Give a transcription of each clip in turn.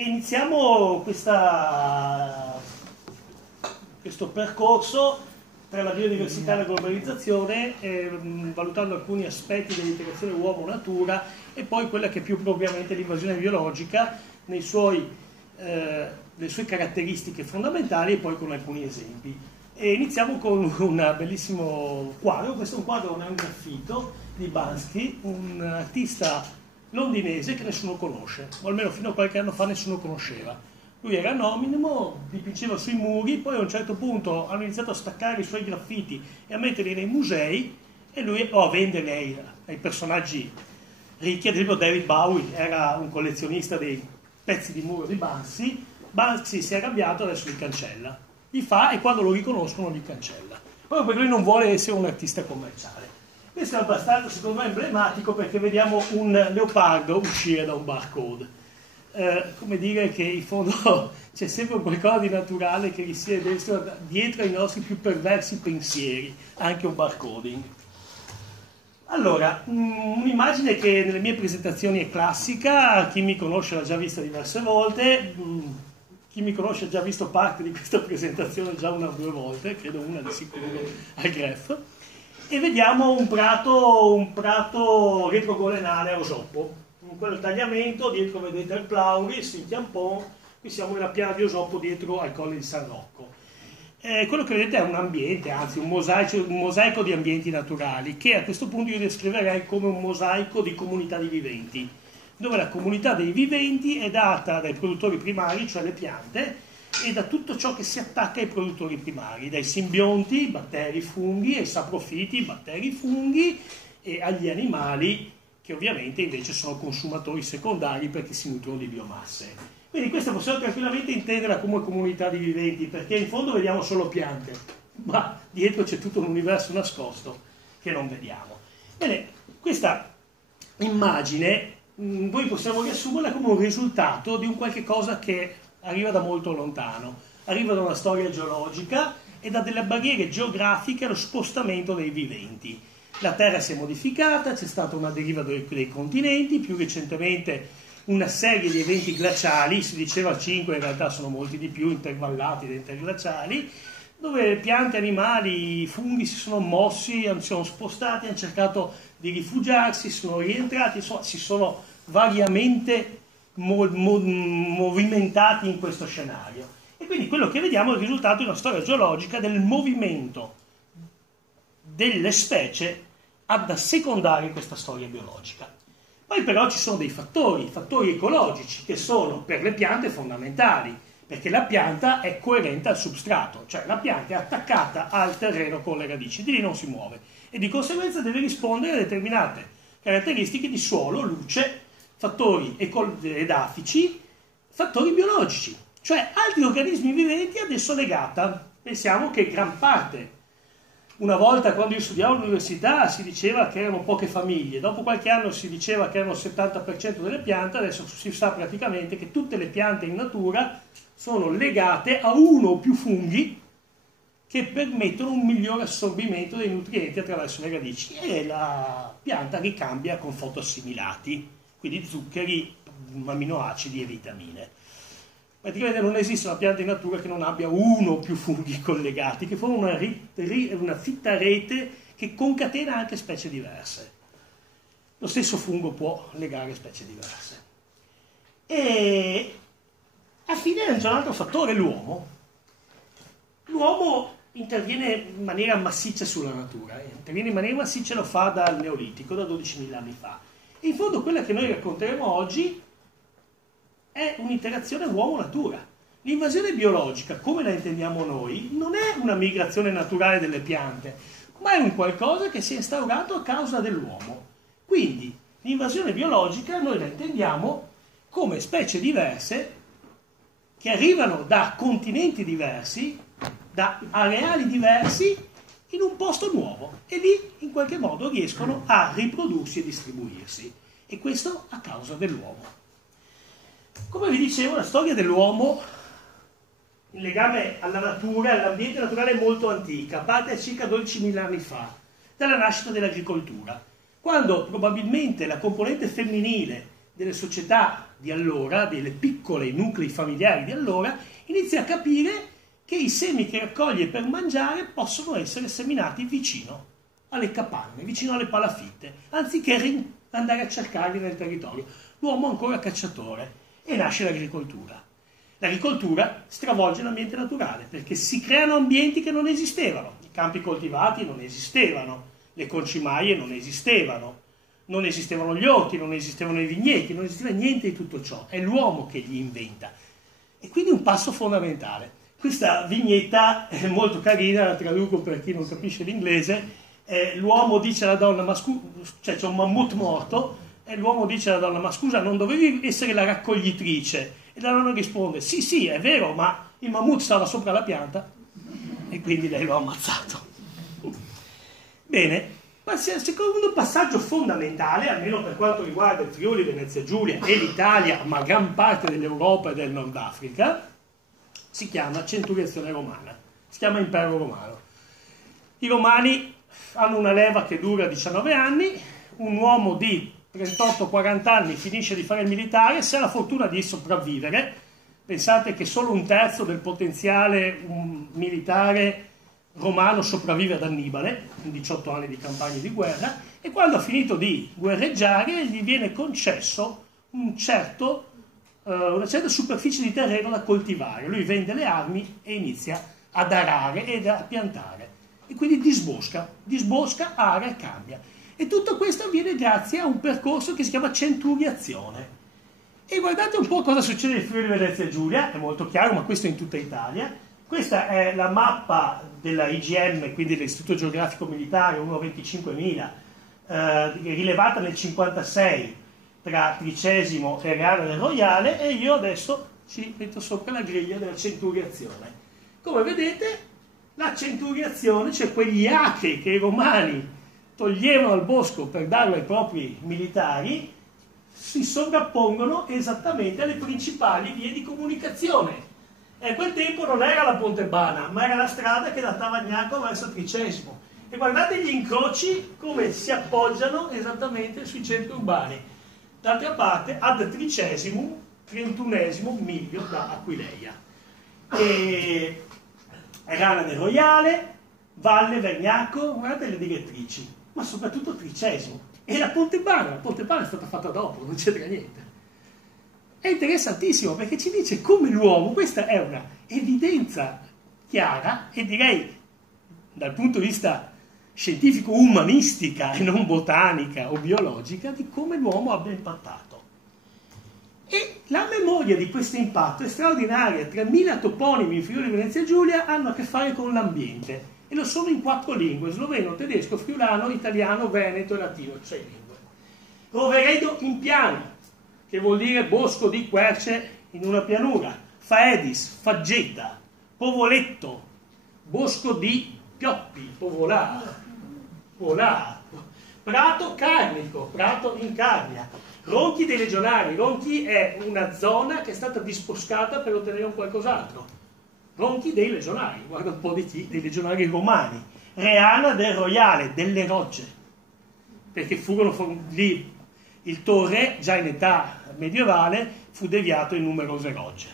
E iniziamo questo percorso tra la biodiversità e la globalizzazione, valutando alcuni aspetti dell'interazione uomo-natura e poi quella che è più propriamente l'invasione biologica nelle sue caratteristiche fondamentali, e poi con alcuni esempi. E iniziamo con un bellissimo quadro. Questo è un quadro, non è un graffito, di Banksy, un artista londinese che nessuno conosce, o almeno fino a qualche anno fa nessuno conosceva. Lui era anonimo, dipingeva sui muri, poi a un certo punto hanno iniziato a staccare i suoi graffiti e a metterli nei musei, e lui, a venderli ai personaggi ricchi. Ad esempio David Bowie era un collezionista dei pezzi di muro di Banksy. Banksy si è arrabbiato, adesso li cancella, li fa, e quando lo riconoscono li cancella, proprio perché lui non vuole essere un artista commerciale. Questo è abbastanza, secondo me, emblematico, perché vediamo un leopardo uscire da un barcode. Come dire che in fondo c'è sempre qualcosa di naturale che risiede dietro ai nostri più perversi pensieri, anche un barcoding. Allora, un'immagine che nelle mie presentazioni è classica, chi mi conosce l'ha già vista diverse volte, chi mi conosce ha già visto parte di questa presentazione già una o due volte, credo una di sicuro al Gref, e vediamo un prato retrogolenale a Osopo. In quel tagliamento, dietro vedete il Plauris, il Chiampon, qui siamo nella piana di Osopo dietro al Colle di San Rocco. Quello che vedete è un ambiente, anzi un mosaico di ambienti naturali, che a questo punto io descriverei come un mosaico di comunità di viventi, dove la comunità dei viventi è data dai produttori primari, cioè le piante, e da tutto ciò che si attacca ai produttori primari, dai simbionti, batteri, funghi, ai saprofiti, batteri, funghi, e agli animali, che ovviamente invece sono consumatori secondari perché si nutrono di biomasse. Quindi questa possiamo tranquillamente intenderla come comunità di viventi, perché in fondo vediamo solo piante, ma dietro c'è tutto un universo nascosto che non vediamo. Bene, questa immagine noi possiamo riassumerla come un risultato di un qualche cosa che arriva da molto lontano, arriva da una storia geologica e da delle barriere geografiche allo spostamento dei viventi. La Terra si è modificata, c'è stata una deriva dei continenti, più recentemente una serie di eventi glaciali, si diceva 5, in realtà sono molti di più, intervallati da interglaciali, dove piante, animali, funghi si sono mossi, si sono spostati, hanno cercato di rifugiarsi, sono rientrati, insomma si sono variamente movimentati in questo scenario. E quindi quello che vediamo è il risultato di una storia geologica del movimento delle specie ad assecondare questa storia biologica. Poi però ci sono dei fattori ecologici, che sono per le piante fondamentali, perché la pianta è coerente al substrato, cioè la pianta è attaccata al terreno con le radici, di lì non si muove, e di conseguenza deve rispondere a determinate caratteristiche di suolo, luce, fattori edafici, fattori biologici, cioè altri organismi viventi ad esso legata. Pensiamo che gran parte, una volta quando io studiavo all'università si diceva che erano poche famiglie, dopo qualche anno si diceva che erano il 70% delle piante, adesso si sa praticamente che tutte le piante in natura sono legate a uno o più funghi che permettono un migliore assorbimento dei nutrienti attraverso le radici, e la pianta ricambia con fotossimilati, quindi zuccheri, amminoacidi e vitamine. Praticamente non esiste una pianta in natura che non abbia uno o più funghi collegati, che formano una fitta rete che concatena anche specie diverse. Lo stesso fungo può legare specie diverse. E a fine c'è un altro fattore, l'uomo. L'uomo interviene in maniera massiccia sulla natura, interviene in maniera massiccia, lo fa dal Neolitico, da 12.000 anni fa. E in fondo quella che noi racconteremo oggi è un'interazione uomo-natura. L'invasione biologica, come la intendiamo noi, non è una migrazione naturale delle piante, ma è un qualcosa che si è instaurato a causa dell'uomo. Quindi l'invasione biologica noi la intendiamo come specie diverse che arrivano da continenti diversi, da areali diversi, in un posto nuovo, e lì in qualche modo riescono a riprodursi e distribuirsi. E questo a causa dell'uomo. Come vi dicevo, la storia dell'uomo, il legame alla natura, all'ambiente naturale, è molto antica, parte circa 12.000 anni fa, dalla nascita dell'agricoltura, quando probabilmente la componente femminile delle società di allora, delle piccole nuclei familiari di allora, inizia a capire che i semi che raccoglie per mangiare possono essere seminati vicino alle capanne, vicino alle palafitte, anziché andare a cercarli nel territorio. L'uomo è ancora cacciatore e nasce l'agricoltura. L'agricoltura stravolge l'ambiente naturale perché si creano ambienti che non esistevano. I campi coltivati non esistevano, le concimaie non esistevano, non esistevano gli orti, non esistevano i vigneti, non esisteva niente di tutto ciò. È l'uomo che li inventa. E quindi un passo fondamentale. Questa vignetta è molto carina, la traduco per chi non capisce l'inglese. L'uomo dice alla donna, ma cioè c'è un mammut morto, e l'uomo dice alla donna, ma scusa, non dovevi essere la raccoglitrice? E la donna risponde, sì, sì, è vero, ma il mammut stava sopra la pianta, e quindi lei lo ha ammazzato. Bene, secondo passaggio fondamentale, almeno per quanto riguarda il Friuli Venezia Giulia e l'Italia, ma gran parte dell'Europa e del Nord Africa, si chiama centuriazione romana, si chiama impero romano. I romani hanno una leva che dura 19 anni, un uomo di 38-40 anni finisce di fare il militare, se ha la fortuna di sopravvivere. Pensate che solo un terzo del potenziale militare romano sopravvive ad Annibale, in 18 anni di campagne di guerra, e quando ha finito di guerreggiare gli viene concesso una certa superficie di terreno da coltivare. Lui vende le armi e inizia ad arare ed a piantare. E quindi disbosca, ara e cambia. E tutto questo avviene grazie a un percorso che si chiama centuriazione. E guardate un po' cosa succede in Friuli Venezia Giulia, è molto chiaro, ma questo è in tutta Italia. Questa è la mappa della IGM, quindi dell'Istituto Geografico Militare, 1/25.000, rilevata nel 1956 tra Tricesimo e Reale del Royale, e io adesso ci metto sopra la griglia della centuriazione. Come vedete, la centuriazione, cioè quegli acri che i romani toglievano al bosco per darlo ai propri militari, si sovrappongono esattamente alle principali vie di comunicazione. E a quel tempo non era la Pontebana, ma era la strada che da Tavagnacco verso Tricesimo. E guardate gli incroci come si appoggiano esattamente sui centri urbani. D'altra parte, ad Tricesimo, 31esimo miglio da Aquileia. E Rana del Royale, Valle, Vergnacco, guardate le direttrici, ma soprattutto Tricesimo. E la Pontebana è stata fatta dopo, non c'entra niente. È interessantissimo perché ci dice come l'uomo, questa è una evidenza chiara e direi dal punto di vista scientifico umanistica e non botanica o biologica di come l'uomo abbia impattato. E la memoria di questo impatto è straordinaria. 3000 toponimi in Friuli Venezia Giulia hanno a che fare con l'ambiente e lo sono in 4 lingue: sloveno, tedesco, friulano, italiano, veneto e latino, 6 lingue. Roveredo in piano, che vuol dire bosco di querce in una pianura, faedis, faggeta, povoletto, bosco di pioppi, povolato, prato carnico, prato in carnia, Ronchi dei legionari. Ronchi è una zona che è stata disboscata per ottenere un qualcos'altro. Ronchi dei legionari, guarda un po' di chi, dei legionari romani. Reana del Royale, delle rogge, perché furono lì. Il torre, già in età medievale, fu deviato in numerose rogge.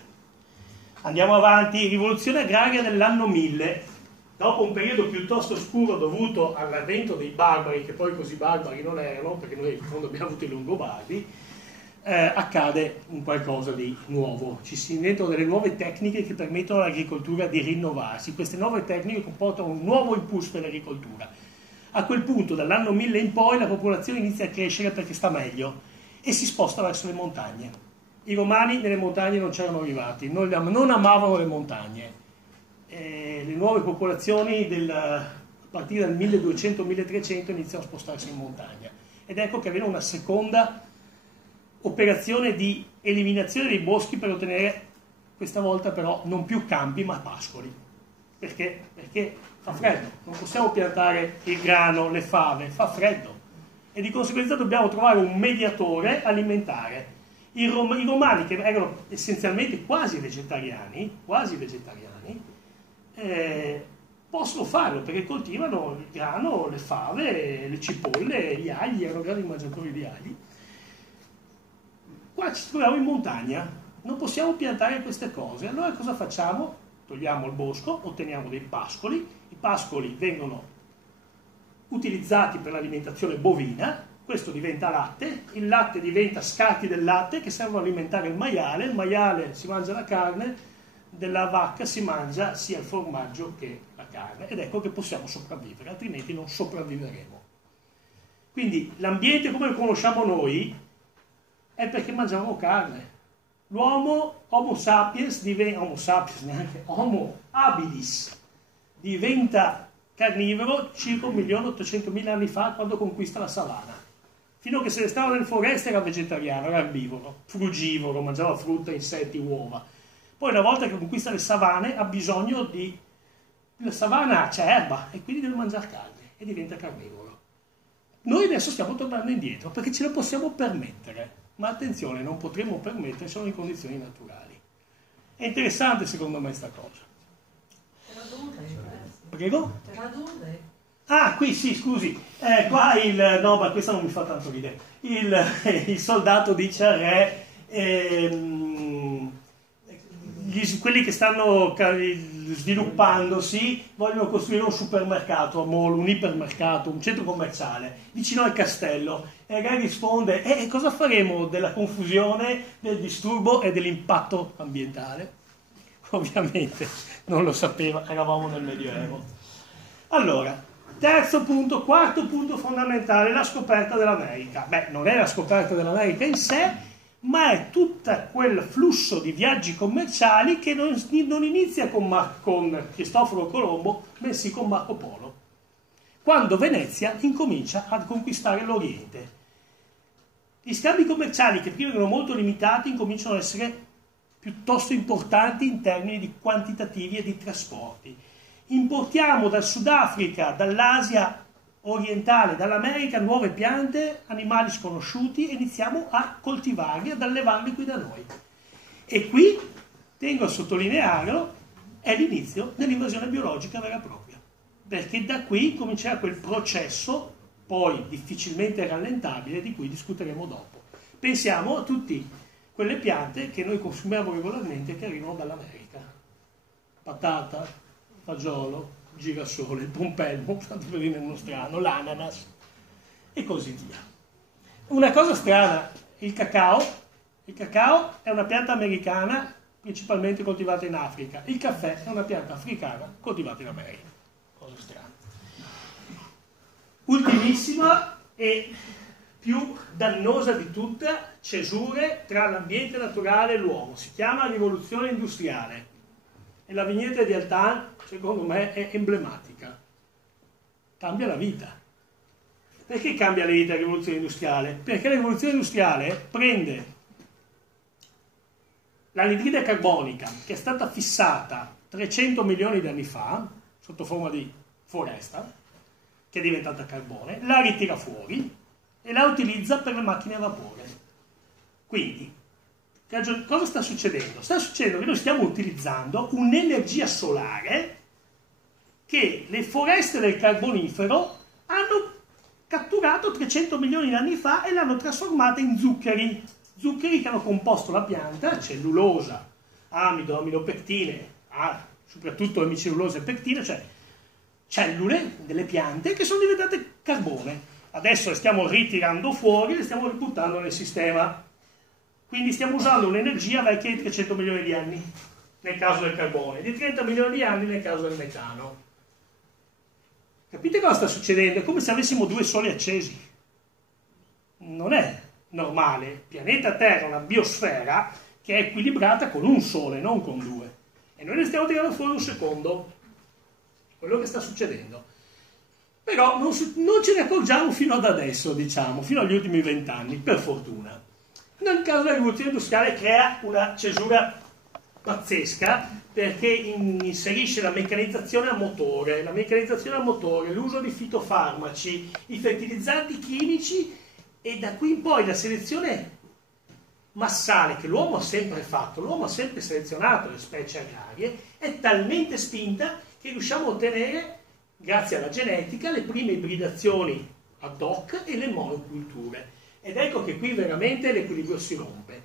Andiamo avanti. Rivoluzione agraria dell'anno 1000. Dopo un periodo piuttosto oscuro dovuto all'avvento dei barbari, che poi così barbari non erano, perché noi in fondo abbiamo avuto i Longobardi, accade un qualcosa di nuovo. Ci si inventano delle nuove tecniche che permettono all'agricoltura di rinnovarsi. Queste nuove tecniche comportano un nuovo impulso dell'agricoltura. A quel punto, dall'anno 1000 in poi, la popolazione inizia a crescere perché sta meglio e si sposta verso le montagne. I romani nelle montagne non c'erano arrivati, non amavano le montagne. Le nuove popolazioni a partire dal 1200-1300 iniziano a spostarsi in montagna. Ed ecco che avviene una seconda operazione di eliminazione dei boschi per ottenere, questa volta però, non più campi ma pascoli. Perché? Perché fa freddo, non possiamo piantare il grano, le fave, fa freddo. E di conseguenza dobbiamo trovare un mediatore alimentare. I romani, che erano essenzialmente quasi vegetariani, possono farlo perché coltivano il grano, le fave, le cipolle, gli agli, erano grandi mangiatori di agli. qua ci troviamo in montagna, non possiamo piantare queste cose, allora cosa facciamo? Togliamo il bosco, otteniamo dei pascoli, i pascoli vengono utilizzati per l'alimentazione bovina, questo diventa latte, il latte diventa scarti del latte che servono ad alimentare il maiale si mangia la carne, della vacca si mangia sia il formaggio che la carne, ed ecco che possiamo sopravvivere, altrimenti non sopravviveremo. Quindi l'ambiente come lo conosciamo noi è perché mangiavamo carne. L'uomo, Homo habilis, diventa carnivoro circa 1.800.000 anni fa quando conquista la savana. Fino a che se ne stava nelle foreste era vegetariano, era erbivoro, frugivoro, mangiava frutta, insetti, uova. Poi una volta che conquista le savane ha bisogno di... La savana c'è erba e quindi deve mangiare carne e diventa carnivoro. Noi adesso stiamo tornando indietro perché ce lo possiamo permettere. Ma attenzione, non potremo permettere solo in condizioni naturali. È interessante secondo me sta cosa. Prego? Ah, qui sì, scusi. Qua il... No, ma questa non mi fa tanto ridere. Il soldato dice al re... quelli che stanno sviluppandosi vogliono costruire un supermercato a mall, un ipermercato, un centro commerciale vicino al castello e il re risponde cosa faremo della confusione, del disturbo e dell'impatto ambientale? Ovviamente non lo sapeva, eravamo nel Medioevo. Allora, quarto punto fondamentale, la scoperta dell'America. Beh, non è la scoperta dell'America in sé, ma è tutto quel flusso di viaggi commerciali che non inizia con Cristoforo Colombo, bensì con Marco Polo, quando Venezia incomincia a conquistare l'Oriente. Gli scambi commerciali, che prima erano molto limitati, incominciano ad essere piuttosto importanti in termini di quantitativi e di trasporti. Importiamo dal Sudafrica, dall'Asia orientale, dall'America, nuove piante, animali sconosciuti e iniziamo a coltivarli, ad allevarli qui da noi. E qui, tengo a sottolinearlo, è l'inizio dell'invasione biologica vera e propria, perché da qui comincerà quel processo, poi difficilmente rallentabile, di cui discuteremo dopo. Pensiamo a tutte quelle piante che noi consumiamo regolarmente che arrivano dall'America. Patata, fagiolo, girasole, il pompelmo, tanto per dire uno strano, l'ananas e così via. Una cosa strana, il cacao è una pianta americana principalmente coltivata in Africa, il caffè è una pianta africana coltivata in America. Cosa strana. Ultimissima e più dannosa di tutte, cesure tra l'ambiente naturale e l'uomo, si chiama rivoluzione industriale. E la vignetta di Altan, secondo me, è emblematica. Cambia la vita. Perché cambia la vita la rivoluzione industriale? Perché la rivoluzione industriale prende l'anidride carbonica, che è stata fissata 300 milioni di anni fa, sotto forma di foresta, che è diventata carbone, la ritira fuori e la utilizza per le macchine a vapore. Quindi, cosa sta succedendo? Sta succedendo che noi stiamo utilizzando un'energia solare che le foreste del Carbonifero hanno catturato 300 milioni di anni fa e l'hanno trasformata in zuccheri. Zuccheri che hanno composto la pianta, cellulosa, amido, amilopectine, soprattutto amicellulosa e pectina, cioè cellule delle piante che sono diventate carbone. Adesso le stiamo ritirando fuori e le stiamo ributtando nel sistema. Quindi stiamo usando un'energia vecchia di 300 milioni di anni, nel caso del carbone, di 30 milioni di anni nel caso del metano. Capite cosa sta succedendo? È come se avessimo due soli accesi. Non è normale. Il pianeta Terra è una biosfera che è equilibrata con un sole, non con due. E noi ne stiamo tirando fuori un secondo. Quello che sta succedendo. Però non ce ne accorgiamo fino ad adesso, diciamo, fino agli ultimi 20 anni, per fortuna. Nel caso della rivoluzione industriale crea una cesura pazzesca perché inserisce la meccanizzazione a motore, l'uso di fitofarmaci, i fertilizzanti chimici e da qui in poi la selezione massale che l'uomo ha sempre fatto, l'uomo ha sempre selezionato le specie agrarie, è talmente spinta che riusciamo a ottenere, grazie alla genetica, le prime ibridazioni ad hoc e le monoculture. Ed ecco che qui veramente l'equilibrio si rompe.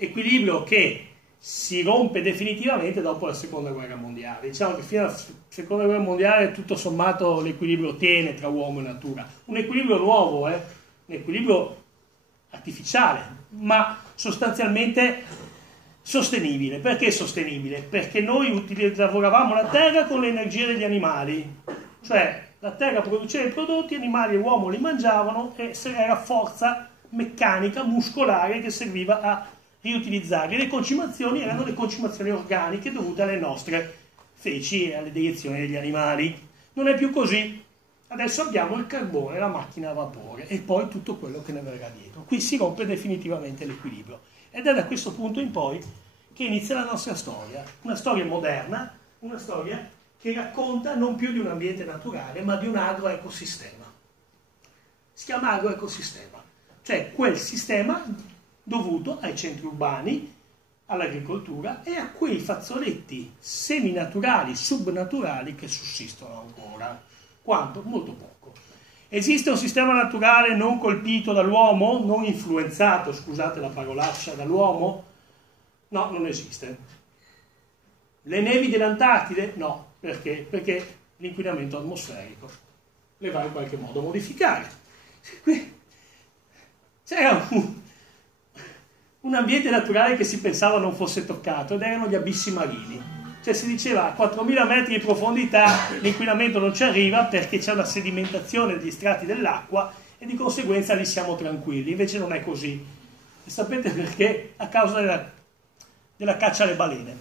equilibrio che si rompe definitivamente dopo la seconda guerra mondiale. Diciamo che fino alla seconda guerra mondiale tutto sommato l'equilibrio tiene tra uomo e natura. Un equilibrio nuovo, un equilibrio artificiale, ma sostanzialmente sostenibile. Perché sostenibile? Perché noi lavoravamo la terra con le energie degli animali, cioè la terra produceva i prodotti, gli animali e l'uomo li mangiavano e era forza meccanica, muscolare che serviva a riutilizzarli. Le concimazioni erano le concimazioni organiche dovute alle nostre feci e alle deiezioni degli animali. Non è più così. Adesso abbiamo il carbone, la macchina a vapore e poi tutto quello che ne verrà dietro. Qui si rompe definitivamente l'equilibrio. Ed è da questo punto in poi che inizia la nostra storia. Una storia moderna, una storia che racconta non più di un ambiente naturale, ma di un agroecosistema. Si chiama agroecosistema, cioè quel sistema dovuto ai centri urbani, all'agricoltura e a quei fazzoletti seminaturali, subnaturali che sussistono ancora. Quanto? Molto poco. Esiste un sistema naturale non colpito dall'uomo, non influenzato, scusate la parolaccia, dall'uomo? No, non esiste. Le nevi dell'Antartide? No. Perché? Perché l'inquinamento atmosferico le va in qualche modo a modificare. Qui c'era un ambiente naturale che si pensava non fosse toccato ed erano gli abissi marini. Cioè si diceva a 4.000 metri di profondità l'inquinamento non ci arriva perché c'è una sedimentazione degli strati dell'acqua e di conseguenza lì siamo tranquilli. Invece non è così. E sapete perché? A causa della caccia alle balene.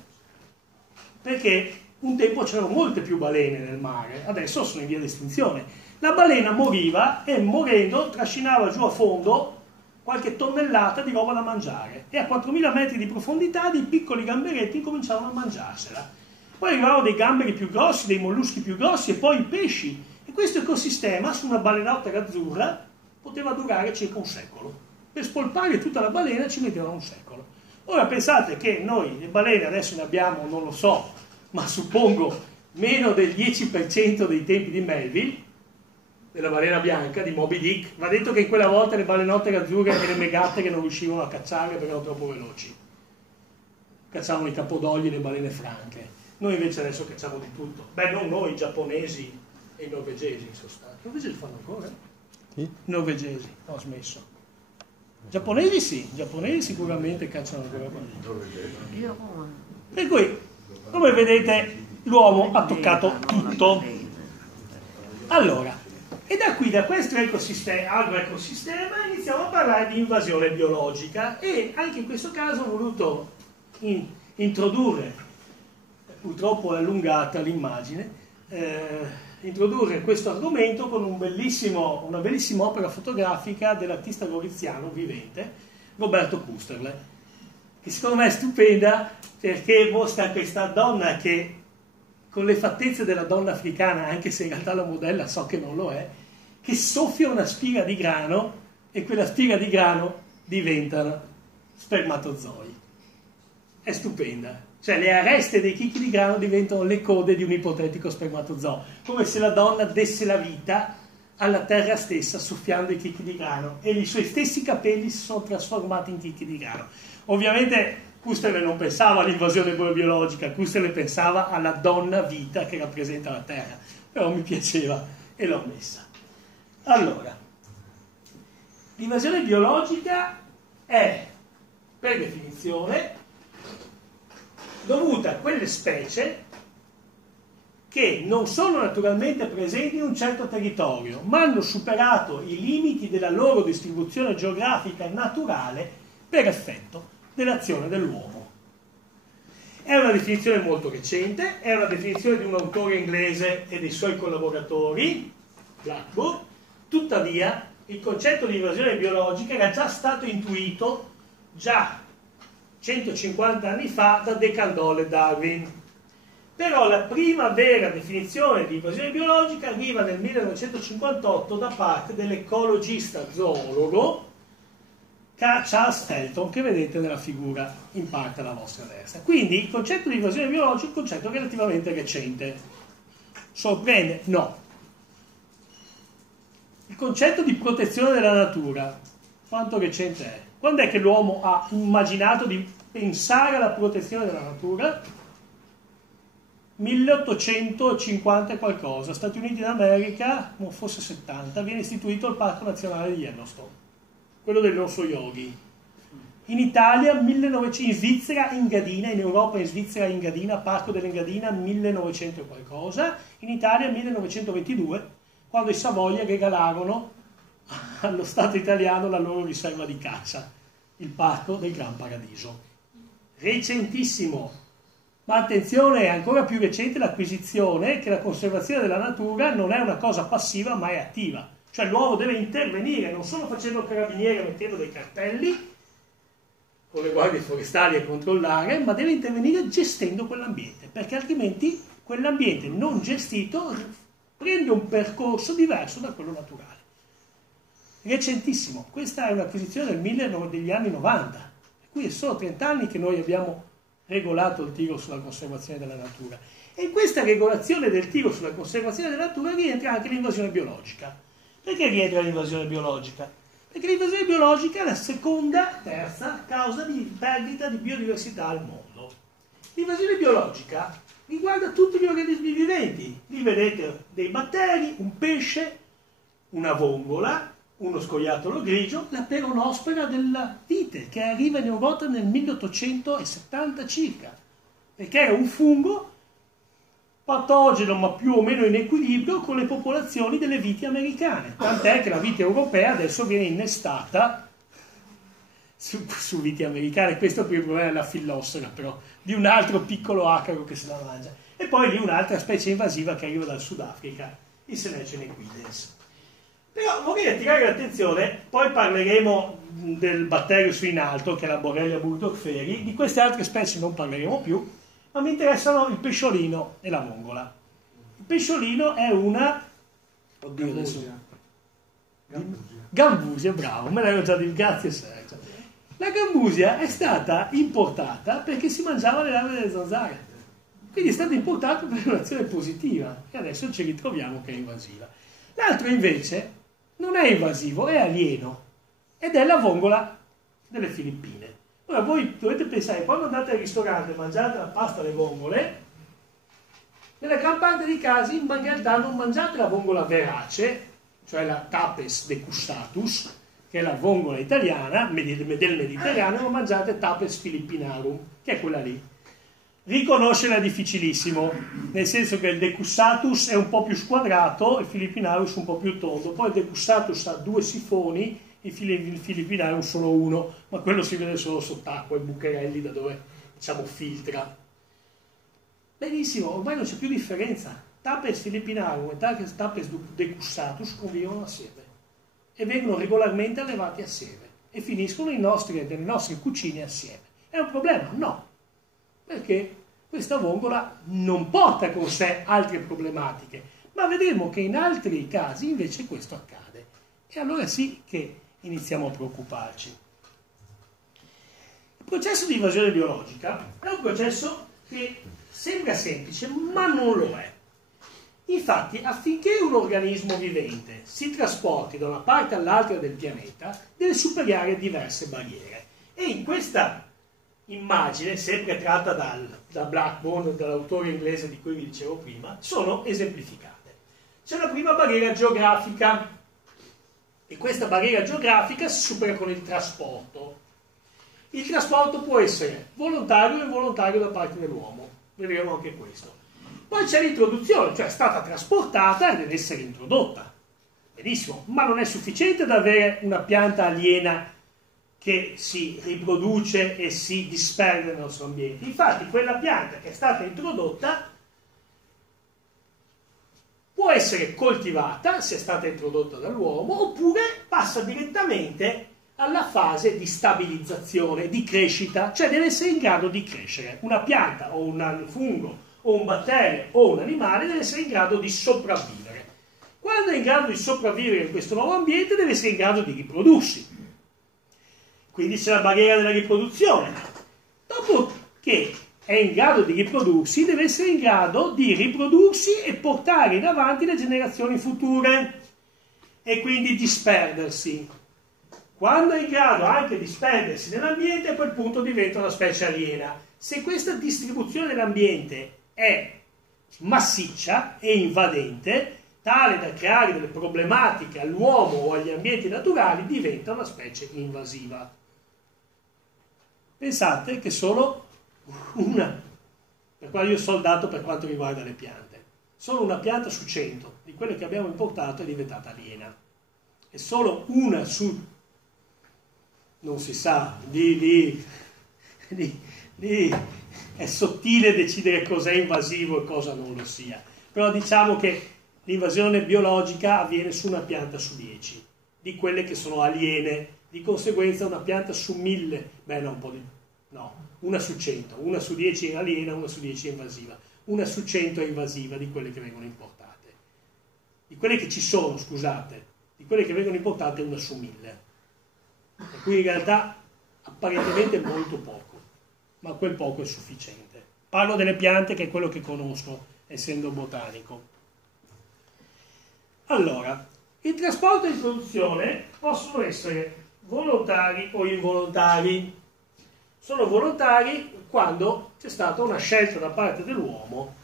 Perché un tempo c'erano molte più balene nel mare, adesso sono in via di estinzione. La balena moriva e morendo trascinava giù a fondo qualche tonnellata di roba da mangiare e a 4.000 metri di profondità dei piccoli gamberetti cominciavano a mangiarsela. Poi arrivavano dei gamberi più grossi, dei molluschi più grossi e poi i pesci. E questo ecosistema su una balenottera azzurra poteva durare circa un secolo. Per spolpare tutta la balena ci mettevano un secolo. Ora pensate che noi le balene adesso ne abbiamo, non lo so, ma suppongo meno del 10% dei tempi di Melville, della balena bianca, di Moby Dick. Va detto che in quella volta le balenottere azzurre e le megatte che non riuscivano a cacciarle perché erano troppo veloci. Cacciavano i capodogli e le balene franche. Noi invece adesso cacciamo di tutto. Beh, non noi, i giapponesi e i norvegesi in sostanza. I norvegesi fanno ancora? Sì. I norvegesi, ho smesso. I giapponesi sì, i giapponesi sicuramente cacciano ancora. Per cui, come vedete, l'uomo ha toccato tutto. Allora, e da qui, da questo agroecosistema, iniziamo a parlare di invasione biologica e anche in questo caso ho voluto introdurre, purtroppo è allungata l'immagine, introdurre questo argomento con una bellissima opera fotografica dell'artista goriziano vivente, Roberto Pusterle, che secondo me è stupenda perché mostra questa donna che con le fattezze della donna africana, anche se in realtà la modella so che non lo è, che soffia una spiga di grano e quella spiga di grano diventano spermatozoi. È stupenda. Cioè le areste dei chicchi di grano diventano le code di un ipotetico spermatozoo, come se la donna desse la vita alla terra stessa soffiando i chicchi di grano e i suoi stessi capelli si sono trasformati in chicchi di grano. Ovviamente Pusterle non pensava all'invasione biologica, Pusterle pensava alla donna vita che rappresenta la terra, però mi piaceva e l'ho messa. Allora, l'invasione biologica è, per definizione, dovuta a quelle specie che non sono naturalmente presenti in un certo territorio, ma hanno superato i limiti della loro distribuzione geografica e naturale per effetto dell'azione dell'uomo. È una definizione molto recente, è una definizione di un autore inglese e dei suoi collaboratori, Blackburn. Tuttavia, il concetto di invasione biologica era già stato intuito già 150 anni fa da De Candolle e Darwin. Però la prima vera definizione di invasione biologica arriva nel 1958 da parte dell'ecologista zoologo Charles Felton, che vedete nella figura in parte alla vostra destra. Quindi il concetto di invasione biologica è un concetto relativamente recente. Sorprende? No. Il concetto di protezione della natura, quanto recente è? Quando è che l'uomo ha immaginato di pensare alla protezione della natura? 1850 e qualcosa, Stati Uniti d'America, non forse 70, viene istituito il Parco Nazionale di Yellowstone, quello dell'orso yogi. In Italia, in Svizzera, Engadina, in Europa, in Svizzera, Engadina, Parco dell'Engadina, 1900 e qualcosa, in Italia 1922, quando i Savoia regalarono allo Stato italiano la loro riserva di caccia, il Parco del Gran Paradiso. Recentissimo, ma attenzione, è ancora più recente l'acquisizione che la conservazione della natura non è una cosa passiva ma è attiva, cioè l'uomo deve intervenire non solo facendo il carabiniere, mettendo dei cartelli con le guardie forestali a controllare, ma deve intervenire gestendo quell'ambiente, perché altrimenti quell'ambiente non gestito prende un percorso diverso da quello naturale. Recentissimo, questa è un'acquisizione degli anni 90, per cui è solo 30 anni che noi abbiamo regolato il tiro sulla conservazione della natura. E in questa regolazione del tiro sulla conservazione della natura rientra anche l'invasione biologica. Perché rientra l'invasione biologica? Perché l'invasione biologica è la seconda, terza causa di perdita di biodiversità al mondo. L'invasione biologica riguarda tutti gli organismi viventi. Lì vedete dei batteri, un pesce, una vongola, uno scoiattolo grigio, la peronospora della vite, che arriva in Europa nel 1870 circa, perché era un fungo patogeno ma più o meno in equilibrio con le popolazioni delle viti americane, tant'è che la vite europea adesso viene innestata su viti americane. Questo per il problema della fillossera, però, di un altro piccolo acaro che se la mangia, e poi di un'altra specie invasiva che arriva dal Sudafrica, il Senecio equidens. Però vorrei attirare l'attenzione, poi parleremo del batterio su in alto, che è la Borrelia burgdorferi, di queste altre specie non parleremo più, ma mi interessano il pesciolino e la vongola. Il pesciolino è una... Oddio, adesso... Gambusia, bravo, me l'ero già detto, grazie Sergio. La gambusia è stata importata perché si mangiava le larve delle zanzare, quindi è stata importata per un'azione positiva, e adesso ci ritroviamo che è invasiva. L'altro invece non è invasivo, è alieno, ed è la vongola delle Filippine. Ora voi dovete pensare, quando andate al ristorante e mangiate la pasta alle vongole, nella gran parte dei casi in realtà non mangiate la vongola verace, cioè la Tapes decustatus, che è la vongola italiana, del Mediterraneo, ma mangiate Tapes philippinarum, che è quella lì. Riconoscerla è difficilissimo, nel senso che il decussatus è un po' più squadrato, il Philippinarus un po' più tondo, poi il decussatus ha 2 sifoni, il Philippinarus solo uno, ma quello si vede solo sott'acqua, i bucherelli da dove, diciamo, filtra. Benissimo, ormai non c'è più differenza. Tapes Philippinarum e Tapes decussatus convivono assieme e vengono regolarmente allevati assieme e finiscono nelle nostre cucine assieme. È un problema? No, perché questa vongola non porta con sé altre problematiche, ma vedremo che in altri casi invece questo accade. E allora sì che iniziamo a preoccuparci. Il processo di invasione biologica è un processo che sembra semplice, ma non lo è. Infatti, affinché un organismo vivente si trasporti da una parte all'altra del pianeta, deve superare diverse barriere. E in questa immagine, sempre tratta da Blackburn, dall'autore inglese di cui vi dicevo prima, sono esemplificate. C'è la prima barriera geografica, e questa barriera geografica si supera con il trasporto. Il trasporto può essere volontario o involontario da parte dell'uomo, vedremo anche questo. Poi c'è l'introduzione, cioè è stata trasportata e deve essere introdotta. Benissimo, ma non è sufficiente ad avere una pianta aliena che si riproduce e si disperde nel nostro ambiente. Infatti quella pianta che è stata introdotta può essere coltivata, se è stata introdotta dall'uomo, oppure passa direttamente alla fase di stabilizzazione, di crescita, cioè deve essere in grado di crescere. Una pianta o un fungo o un batterio o un animale deve essere in grado di sopravvivere. Quando è in grado di sopravvivere in questo nuovo ambiente deve essere in grado di riprodursi. Quindi c'è la barriera della riproduzione. Dopo che è in grado di riprodursi, deve essere in grado di riprodursi e portare in avanti le generazioni future e quindi disperdersi. Quando è in grado anche di sperdersi nell'ambiente, a quel punto diventa una specie aliena. Se questa distribuzione dell'ambiente è massiccia e invadente, tale da creare delle problematiche all'uomo o agli ambienti naturali, diventa una specie invasiva. Pensate che solo una, per quale io so il dato per quanto riguarda le piante, solo una pianta su 100 di quelle che abbiamo importato è diventata aliena. E solo una su, non si sa, è sottile decidere cos'è invasivo e cosa non lo sia. Però diciamo che l'invasione biologica avviene su una pianta su 10, di quelle che sono aliene, di conseguenza una pianta su 1000, una su 100, una su 10 è aliena, una su 10 è invasiva, una su 100 è invasiva di quelle che vengono importate. Di quelle che ci sono, scusate, di quelle che vengono importate una su 1000. Per cui in realtà apparentemente è molto poco, ma quel poco è sufficiente. Parlo delle piante, che è quello che conosco, essendo botanico. Allora, il trasporto e l'introduzione possono essere volontari o involontari. Sono volontari quando c'è stata una scelta da parte dell'uomo,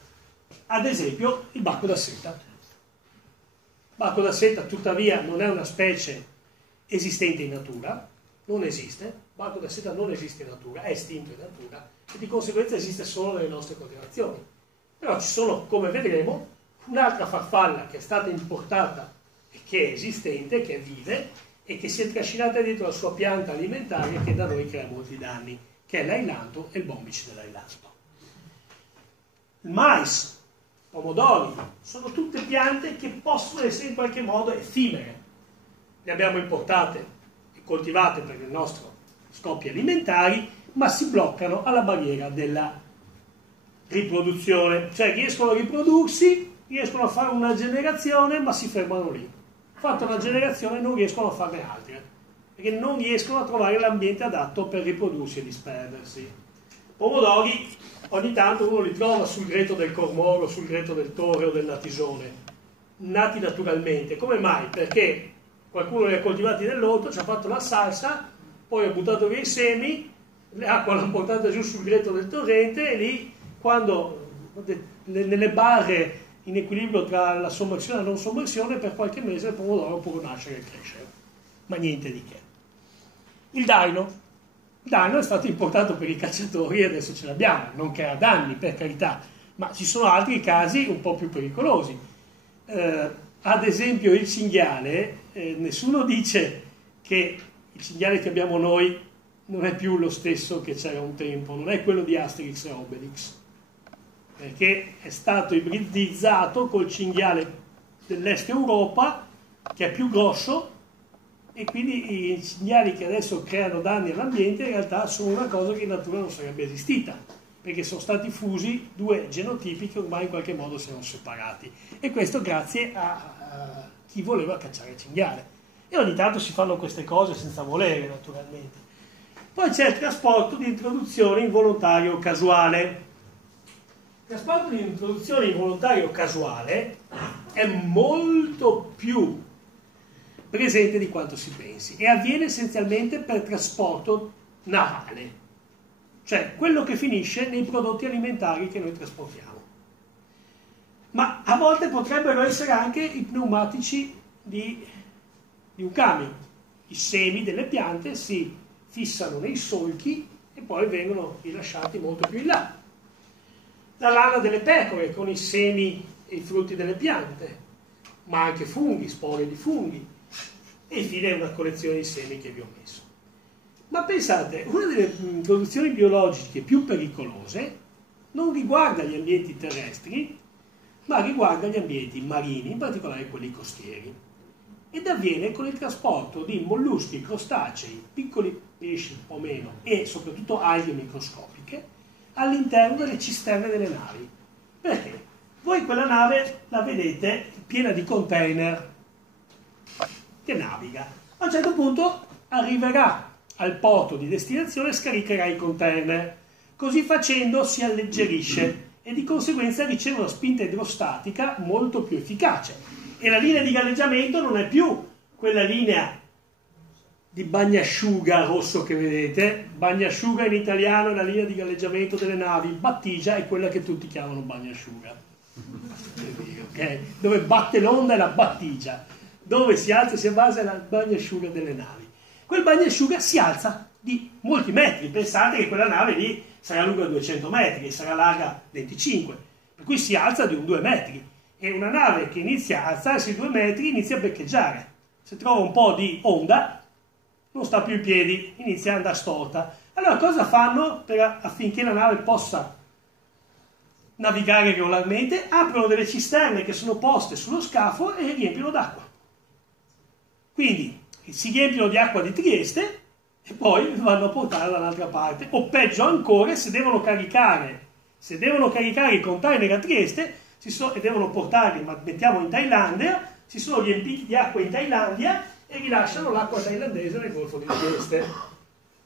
ad esempio il bacco da seta. Il bacco da seta, tuttavia, non è una specie esistente in natura, non esiste. Il bacco da seta non esiste in natura, è estinto in natura e di conseguenza esiste solo nelle nostre coltivazioni. Però ci sono, come vedremo, un'altra farfalla che è stata importata e che è esistente, che vive e che si è trascinata dietro la sua pianta alimentare che da noi crea molti danni, che è l'ailanto e il bombice dell'ailanto. Il mais, pomodori, sono tutte piante che possono essere in qualche modo effimere. Le abbiamo importate e coltivate per i nostri scopi alimentari, ma si bloccano alla barriera della riproduzione, cioè riescono a riprodursi, riescono a fare una generazione, ma si fermano lì. Fatta una generazione non riescono a farne altre, perché non riescono a trovare l'ambiente adatto per riprodursi e disperdersi. Pomodori ogni tanto uno li trova sul greto del cormoro, sul greto del torre o del natisone, nati naturalmente. Come mai? Perché qualcuno li ha coltivati nell'orto, ci ha fatto la salsa, poi ha buttato via i semi, l'acqua l'ha portata giù sul greto del torrente e lì, quando nelle barre in equilibrio tra la sommersione e la non sommersione, per qualche mese il pomodoro può nascere e crescere, ma niente di che. Il daino è stato importato per i cacciatori e adesso ce l'abbiamo, non crea danni per carità, ma ci sono altri casi un po' più pericolosi. Ad esempio il cinghiale, nessuno dice che il cinghiale che abbiamo noi non è più lo stesso che c'era un tempo, non è quello di Asterix e Obelix, perché è stato ibridizzato col cinghiale dell'est Europa, che è più grosso, e quindi i cinghiali che adesso creano danni all'ambiente in realtà sono una cosa che in natura non sarebbe esistita, perché sono stati fusi due genotipi che ormai in qualche modo si erano separati, e questo grazie a chi voleva cacciare il cinghiale. E ogni tanto si fanno queste cose senza volere, naturalmente. Poi c'è il trasporto di introduzione involontario casuale. Il trasporto di introduzione involontario casuale è molto più presente di quanto si pensi e avviene essenzialmente per trasporto navale, cioè quello che finisce nei prodotti alimentari che noi trasportiamo. Ma a volte potrebbero essere anche i pneumatici di un camion. I semi delle piante si fissano nei solchi e poi vengono rilasciati molto più in là. La lana delle pecore con i semi e i frutti delle piante, ma anche funghi, spore di funghi, e infine una collezione di semi che vi ho messo. Ma pensate, una delle introduzioni biologiche più pericolose non riguarda gli ambienti terrestri, ma riguarda gli ambienti marini, in particolare quelli costieri, ed avviene con il trasporto di molluschi, crostacei, piccoli pesci un po' meno, e soprattutto alghe microscopiche, all'interno delle cisterne delle navi. Perché? Voi quella nave la vedete piena di container che naviga. A un certo punto arriverà al porto di destinazione e scaricherà i container. Così facendo si alleggerisce e di conseguenza riceve una spinta idrostatica molto più efficace. E la linea di galleggiamento non è più quella linea di bagnasciuga rosso che vedete. Bagnasciuga in italiano è la linea di galleggiamento delle navi, battigia è quella che tutti chiamano bagnasciuga. Okay? Dove batte l'onda è la battigia, dove si alza e si abbassa è la bagnasciuga delle navi. Quel bagnasciuga si alza di molti metri, pensate che quella nave lì sarà lunga 200 metri, sarà larga 25, per cui si alza di un 2 metri, e una nave che inizia a alzarsi di 2 metri inizia a beccheggiare, se trova un po' di onda non sta più in piedi, inizia ad andare storta. Allora cosa fanno affinché la nave possa navigare regolarmente? Aprono delle cisterne che sono poste sullo scafo e riempiono d'acqua. Quindi si riempiono di acqua di Trieste e poi vanno a portare dall'altra parte. O peggio ancora, se devono caricare i container a Trieste e devono portarli, ma mettiamo in Thailandia, si sono riempiti di acqua in Thailandia e rilasciano l'acqua thailandese nel Golfo di Trieste.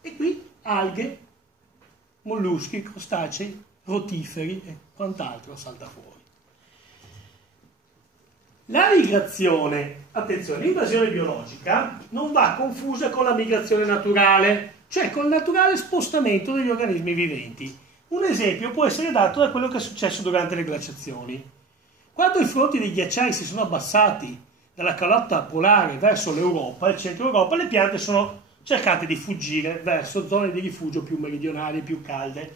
E qui alghe, molluschi, crostacei, rotiferi e quant'altro salta fuori. La migrazione, attenzione, l'invasione biologica non va confusa con la migrazione naturale, cioè col naturale spostamento degli organismi viventi. Un esempio può essere dato da quello che è successo durante le glaciazioni. Quando i fronti dei ghiacciai si sono abbassati dalla calotta polare verso l'Europa, il centro Europa, le piante sono cercate di fuggire verso zone di rifugio più meridionali, più calde.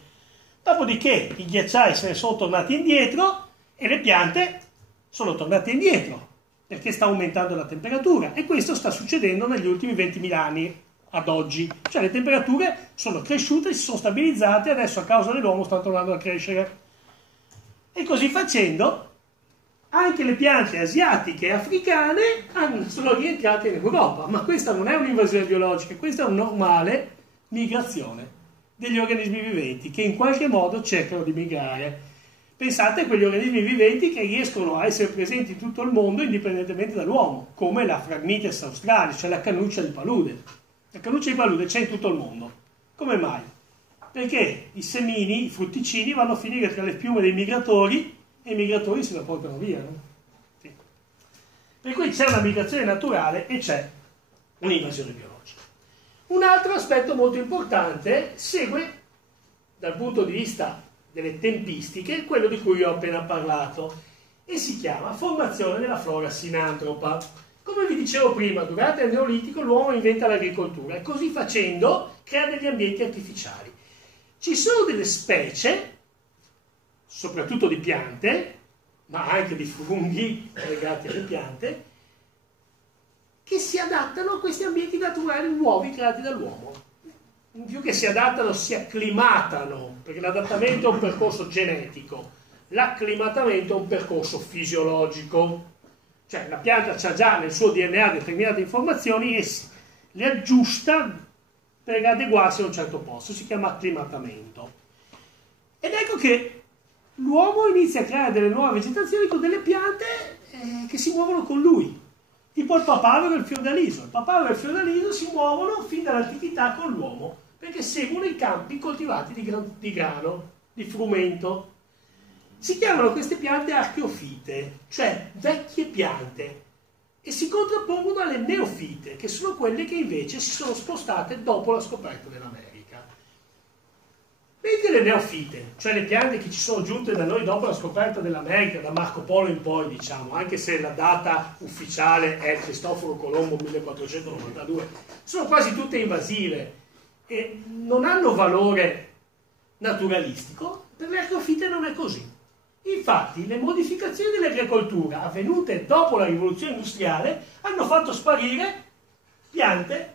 Dopodiché i ghiacciai se ne sono tornati indietro e le piante sono tornate indietro, perché sta aumentando la temperatura, e questo sta succedendo negli ultimi 20.000 anni ad oggi. Cioè le temperature sono cresciute, si sono stabilizzate, adesso a causa dell'uomo stanno tornando a crescere. E così facendo anche le piante asiatiche e africane sono rientrate in Europa, ma questa non è un'invasione biologica, questa è una normale migrazione degli organismi viventi che in qualche modo cercano di migrare. Pensate a quegli organismi viventi che riescono a essere presenti in tutto il mondo indipendentemente dall'uomo, come la Phragmites australis, cioè la cannuccia di palude. La cannuccia di palude c'è in tutto il mondo. Come mai? Perché i semini, i frutticini vanno a finire tra le piume dei migratori e i migratori se la portano via, no? Sì. Per cui c'è una migrazione naturale e c'è un'invasione biologica. Un altro aspetto molto importante segue, dal punto di vista delle tempistiche, quello di cui ho appena parlato, e si chiama formazione della flora sinantropa. Come vi dicevo prima, durante il Neolitico l'uomo inventa l'agricoltura e così facendo crea degli ambienti artificiali. Ci sono delle specie, soprattutto di piante, ma anche di funghi legati alle piante, che si adattano a questi ambienti naturali nuovi creati dall'uomo. In più che si adattano, si acclimatano, perché l'adattamento è un percorso genetico, l'acclimatamento è un percorso fisiologico. Cioè la pianta ha già nel suo DNA determinate informazioni e le aggiusta per adeguarsi a un certo posto, si chiama acclimatamento. Ed ecco che l'uomo inizia a creare delle nuove vegetazioni con delle piante che si muovono con lui, tipo il papavero e il fiordaliso. Il papavero e il fiordaliso si muovono fin dall'antichità con l'uomo, perché seguono i campi coltivati di grano, di frumento. Si chiamano queste piante archeofite, cioè vecchie piante, e si contrappongono alle neofite, che sono quelle che invece si sono spostate dopo la scoperta dell'America. Mentre le neofite, cioè le piante che ci sono giunte da noi dopo la scoperta dell'America, da Marco Polo in poi, diciamo, anche se la data ufficiale è Cristoforo Colombo 1492, sono quasi tutte invasive e non hanno valore naturalistico. Per le archeofite non è così. Infatti le modificazioni dell'agricoltura avvenute dopo la rivoluzione industriale hanno fatto sparire piante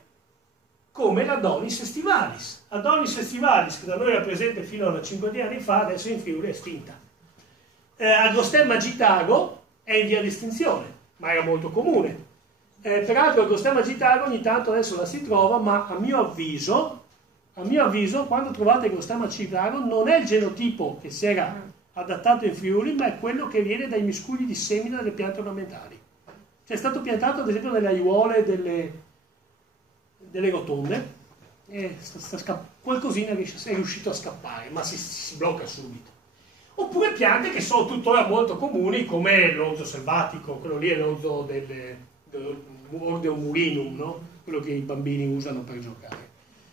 come l'Adonis estivalis. Adonis estivalis, che da noi era presente fino a 50 anni fa, adesso in Friuli è estinta. Agrostemma gitago è in via di estinzione, ma era molto comune. Peraltro Agrostemma gitago ogni tanto adesso la si trova, ma a mio avviso, quando trovate Agrostemma gitago non è il genotipo che si era adattato in Friuli, ma è quello che viene dai miscugli di semina delle piante ornamentali. Cioè è stato piantato ad esempio nelle aiuole delle rotonde e qualcosina è riuscito a scappare, ma si blocca subito. Oppure piante che sono tuttora molto comuni, come l'orzo selvatico, quello lì è l'orzo dell'Ordeum murinum, no? quello che i bambini usano per giocare.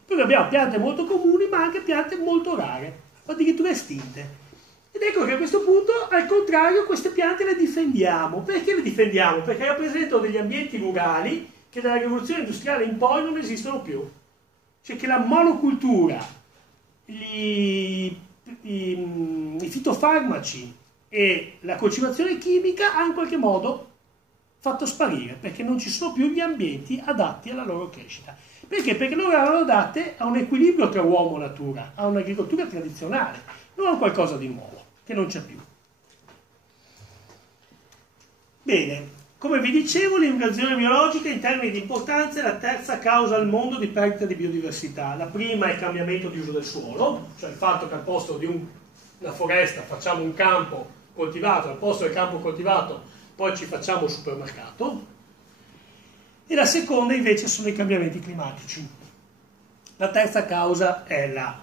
Poi abbiamo piante molto comuni, ma anche piante molto rare, addirittura estinte. Ed ecco che a questo punto, al contrario, queste piante le difendiamo. Perché le difendiamo? Perché rappresentano degli ambienti rurali che dalla rivoluzione industriale in poi non esistono più. Cioè che la monocultura, i fitofarmaci e la coltivazione chimica ha in qualche modo fatto sparire, perché non ci sono più gli ambienti adatti alla loro crescita. Perché? Perché loro erano adatte a un equilibrio tra uomo e natura, a un'agricoltura tradizionale, non a qualcosa di nuovo, che non c'è più. Bene, come vi dicevo, l'invasione biologica in termini di importanza è la terza causa al mondo di perdita di biodiversità. La prima è il cambiamento di uso del suolo, cioè il fatto che al posto di una foresta facciamo un campo coltivato, al posto del campo coltivato poi ci facciamo un supermercato. E la seconda invece sono i cambiamenti climatici. La terza causa è la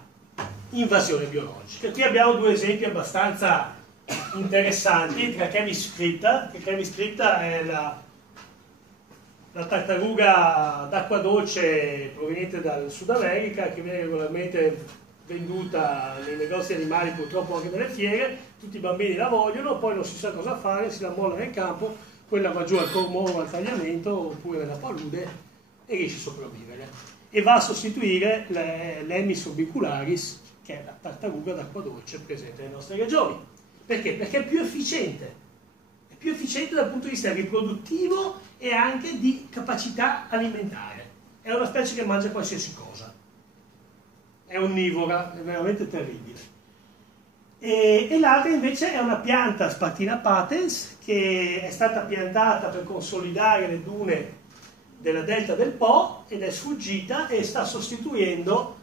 invasione biologica. Qui abbiamo due esempi abbastanza interessanti tra Chemiscripta, che Chemiscripta è la tartaruga d'acqua dolce proveniente dal Sud America, che viene regolarmente venduta nei negozi animali, purtroppo anche nelle fiere. Tutti i bambini la vogliono, poi non si sa cosa fare, si la molla nel campo, quella va giù al cormoro, al tagliamento oppure nella palude e riesce a sopravvivere, e va a sostituire l'Emys orbicularis, che è la tartaruga d'acqua dolce presente nelle nostre regioni. Perché? Perché è più efficiente dal punto di vista riproduttivo e anche di capacità alimentare. È una specie che mangia qualsiasi cosa, è onnivora, è veramente terribile. E l'altra invece è una pianta Spartina patens, che è stata piantata per consolidare le dune della delta del Po ed è sfuggita e sta sostituendo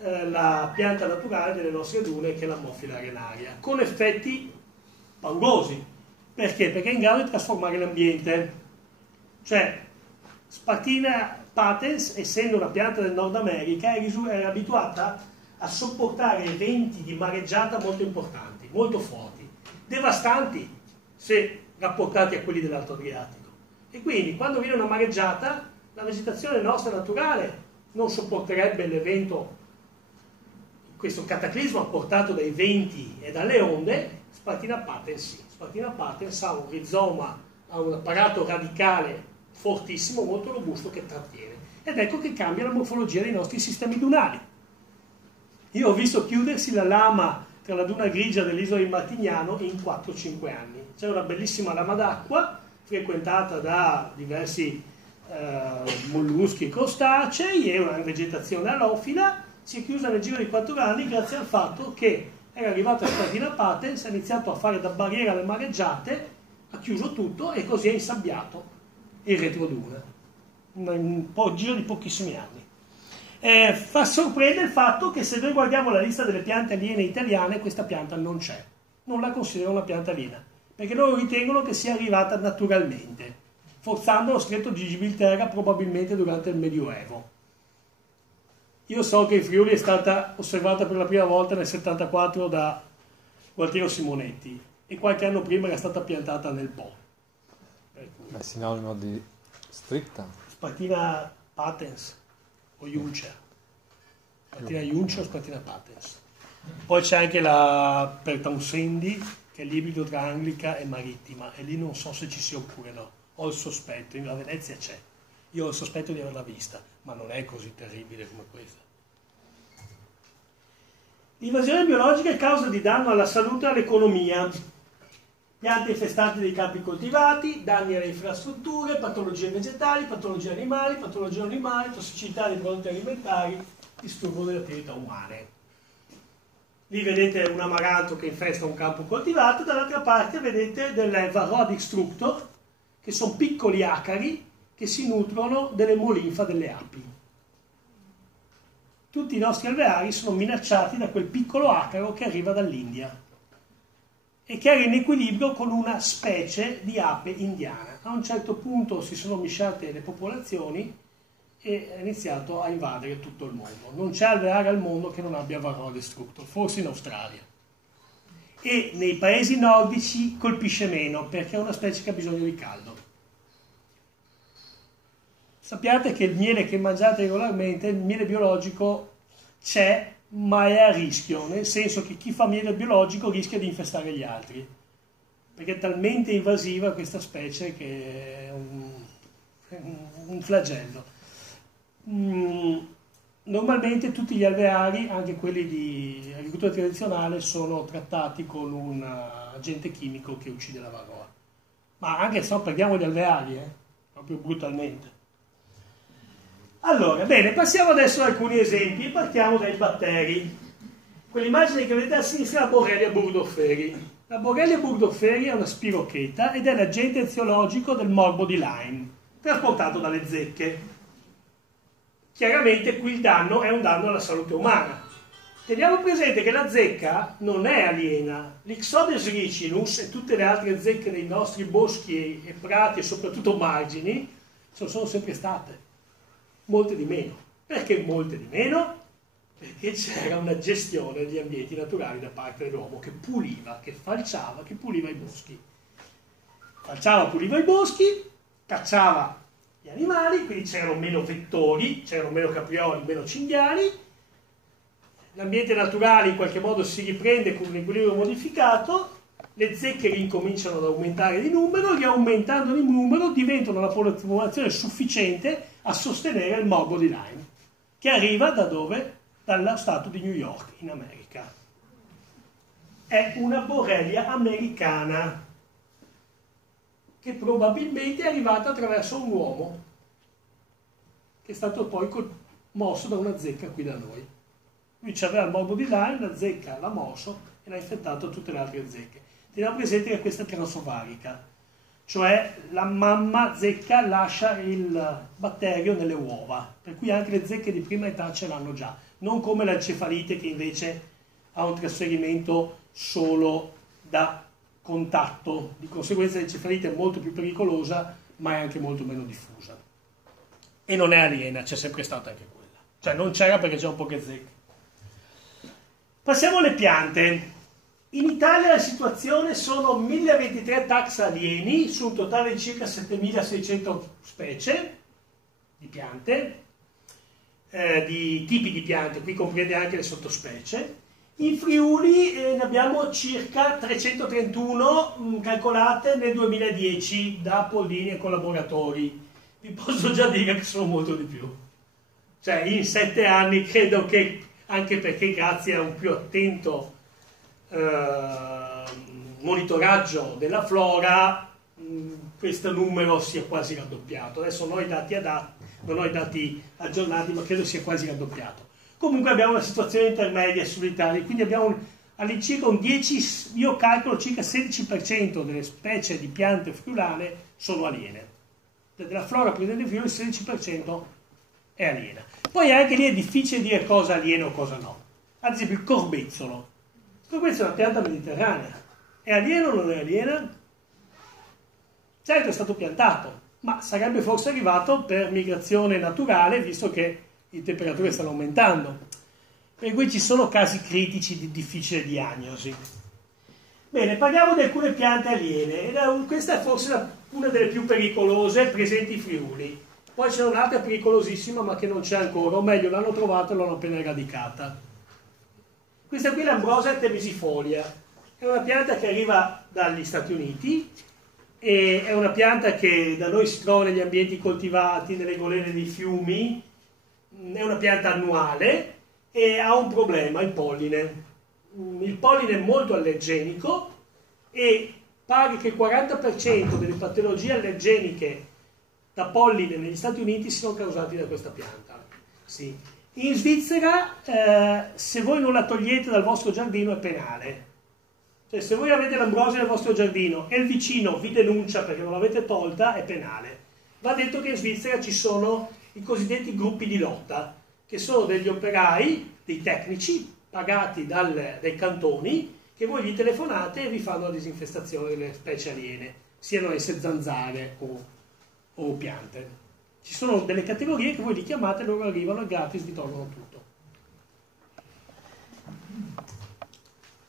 la pianta naturale delle nostre dune, che è la Mophila arenaria, con effetti paurosi. Perché? Perché è in grado di trasformare l'ambiente. Cioè, Spartina patens, essendo una pianta del Nord America, è abituata a sopportare eventi di mareggiata molto importanti, molto forti, devastanti se rapportati a quelli dell'Alto Adriatico. E quindi quando viene una mareggiata, la vegetazione nostra naturale non sopporterebbe l'evento, questo cataclisma portato dai venti e dalle onde. Spartina patens sì. Spartina patens ha un rizoma, ha un apparato radicale fortissimo, molto robusto, che trattiene. Ed ecco che cambia la morfologia dei nostri sistemi dunali. Io ho visto chiudersi la lama tra la duna grigia dell'isola di Martignano in 4-5 anni. C'è una bellissima lama d'acqua frequentata da diversi molluschi e crostacei e una vegetazione alofila. Si è chiusa nel giro di 4 anni grazie al fatto che era arrivata Spartina patens, ha iniziato a fare da barriera alle mareggiate, ha chiuso tutto e così ha insabbiato il retroduna in un giro di pochissimi anni. Fa sorprendere il fatto che se noi guardiamo la lista delle piante aliene italiane, questa pianta non c'è, non la considerano una pianta aliena, perché loro ritengono che sia arrivata naturalmente, forzando lo stretto di Gibilterra probabilmente durante il Medioevo. Io so che in Friuli è stata osservata per la prima volta nel 74 da Gualtiero Simonetti e qualche anno prima era stata piantata nel Po. È sinonimo di stricta. Spartina patens o Juncer. Spartina Juncer o Spartina patens. Poi c'è anche la Pertaunsendi, che è l'ibrido tra anglica e marittima, e lì non so se ci sia oppure no. Ho il sospetto, a Venezia c'è. Io ho il sospetto di averla vista, ma non è così terribile come questa. L'invasione biologica è causa di danno alla salute e all'economia. Piante infestate dei campi coltivati, danni alle infrastrutture, patologie vegetali, patologie animali, tossicità dei prodotti alimentari, disturbo delle attività umane. Lì vedete un amaranto che infesta un campo coltivato, dall'altra parte vedete delle Varroa destructor, che sono piccoli acari che si nutrono delle molinfa delle api. Tutti i nostri alveari sono minacciati da quel piccolo acaro che arriva dall'India e che era in equilibrio con una specie di ape indiana. A un certo punto si sono mischiate le popolazioni e è iniziato a invadere tutto il mondo. Non c'è alveare al mondo che non abbia Varroa destructor, forse in Australia. E nei paesi nordici colpisce meno perché è una specie che ha bisogno di caldo. sappiate che il miele che mangiate regolarmente, il miele biologico c'è, ma è a rischio, nel senso che chi fa miele biologico rischia di infestare gli altri, perché è talmente invasiva questa specie che è un flagello. Normalmente tutti gli alveari, anche quelli di agricoltura tradizionale, sono trattati con un agente chimico che uccide la varroa. Ma anche se no perdiamo gli alveari, proprio brutalmente. Allora, bene, passiamo adesso ad alcuni esempi e partiamo dai batteri. Quell'immagine che vedete a sinistra è la Borrelia burgdorferi. La Borrelia burgdorferi è una spirocheta ed è l'agente eziologico del morbo di Lyme, trasportato dalle zecche. Chiaramente qui il danno è un danno alla salute umana. Teniamo presente che la zecca non è aliena. L'Ixodes ricinus e tutte le altre zecche dei nostri boschi e prati e soprattutto margini sono sempre state. Molte di meno. Perché molte di meno? Perché c'era una gestione degli ambienti naturali da parte dell'uomo che puliva, che falciava, che puliva i boschi. Falciava, puliva i boschi, cacciava gli animali, quindi c'erano meno vettori, c'erano meno caprioli, meno cinghiali. L'ambiente naturale in qualche modo si riprende con un equilibrio modificato, le zecche ricominciano ad aumentare di numero, e aumentando di numero diventano una popolazione sufficiente a sostenere il morbo di Lyme, che arriva da dove? Dallo stato di New York, in America. È una Borrelia americana, che probabilmente è arrivata attraverso un uomo, che è stato poi mosso da una zecca qui da noi. Lui aveva il morbo di Lyme, la zecca l'ha mosso e l'ha infettato tutte le altre zecche. Teniamo presente che questa è transovarica, cioè la mamma zecca lascia il batterio nelle uova, per cui anche le zecche di prima età ce l'hanno già, non come l'encefalite che invece ha un trasferimento solo da contatto, di conseguenza l'encefalite è molto più pericolosa ma è anche molto meno diffusa e non è aliena, c'è sempre stata anche quella, cioè non c'era perché c'erano poche zecche. Passiamo alle piante. In Italia la situazione sono 1023 taxa alieni su un totale di circa 7600 specie di piante, di tipi di piante, qui comprende anche le sottospecie. In Friuli ne abbiamo circa 331 calcolate nel 2010 da Pollini e collaboratori. Vi posso già dire che sono molto di più. Cioè in 7 anni credo che, anche perché grazie a un più attento monitoraggio della flora, questo numero sia quasi raddoppiato. Adesso non ho i dati aggiornati, ma credo sia quasi raddoppiato. Comunque abbiamo una situazione intermedia sull'Italia, quindi abbiamo all'incirca un 10, io calcolo circa 16% delle specie di piante friulane sono aliene. Della flora presente in Friuli il 16% è aliena. Poi anche lì è difficile dire cosa è alieno o cosa no. Ad esempio il corbezzolo. Il corbezzolo è una pianta mediterranea. È aliena o non è aliena? Certo è stato piantato, ma sarebbe forse arrivato per migrazione naturale, visto che le temperature stanno aumentando. Per cui ci sono casi critici di difficile diagnosi. Bene, parliamo di alcune piante aliene. Questa è forse una delle più pericolose presenti in Friuli. Poi c'è un'altra pericolosissima ma che non c'è ancora, o meglio l'hanno trovata e l'hanno appena eradicata. Questa qui è l'Ambrosia artemisifolia. È una pianta che arriva dagli Stati Uniti e è una pianta che da noi si trova negli ambienti coltivati, nelle golene dei fiumi. È una pianta annuale e ha un problema, il polline. Il polline è molto allergenico e pare che il 40% delle patologie allergeniche da polline negli Stati Uniti siano causate da questa pianta. Sì. In Svizzera, se voi non la togliete dal vostro giardino, è penale. Cioè, se voi avete l'ambrosia nel vostro giardino e il vicino vi denuncia perché non l'avete tolta, è penale. Va detto che in Svizzera ci sono i cosiddetti gruppi di lotta, che sono degli operai, dei tecnici, pagati dai cantoni, che voi gli telefonate e vi fanno la disinfestazione delle specie aliene, siano esse zanzare o piante. Ci sono delle categorie che voi li chiamate, loro arrivano e gratis vi tolgono tutto.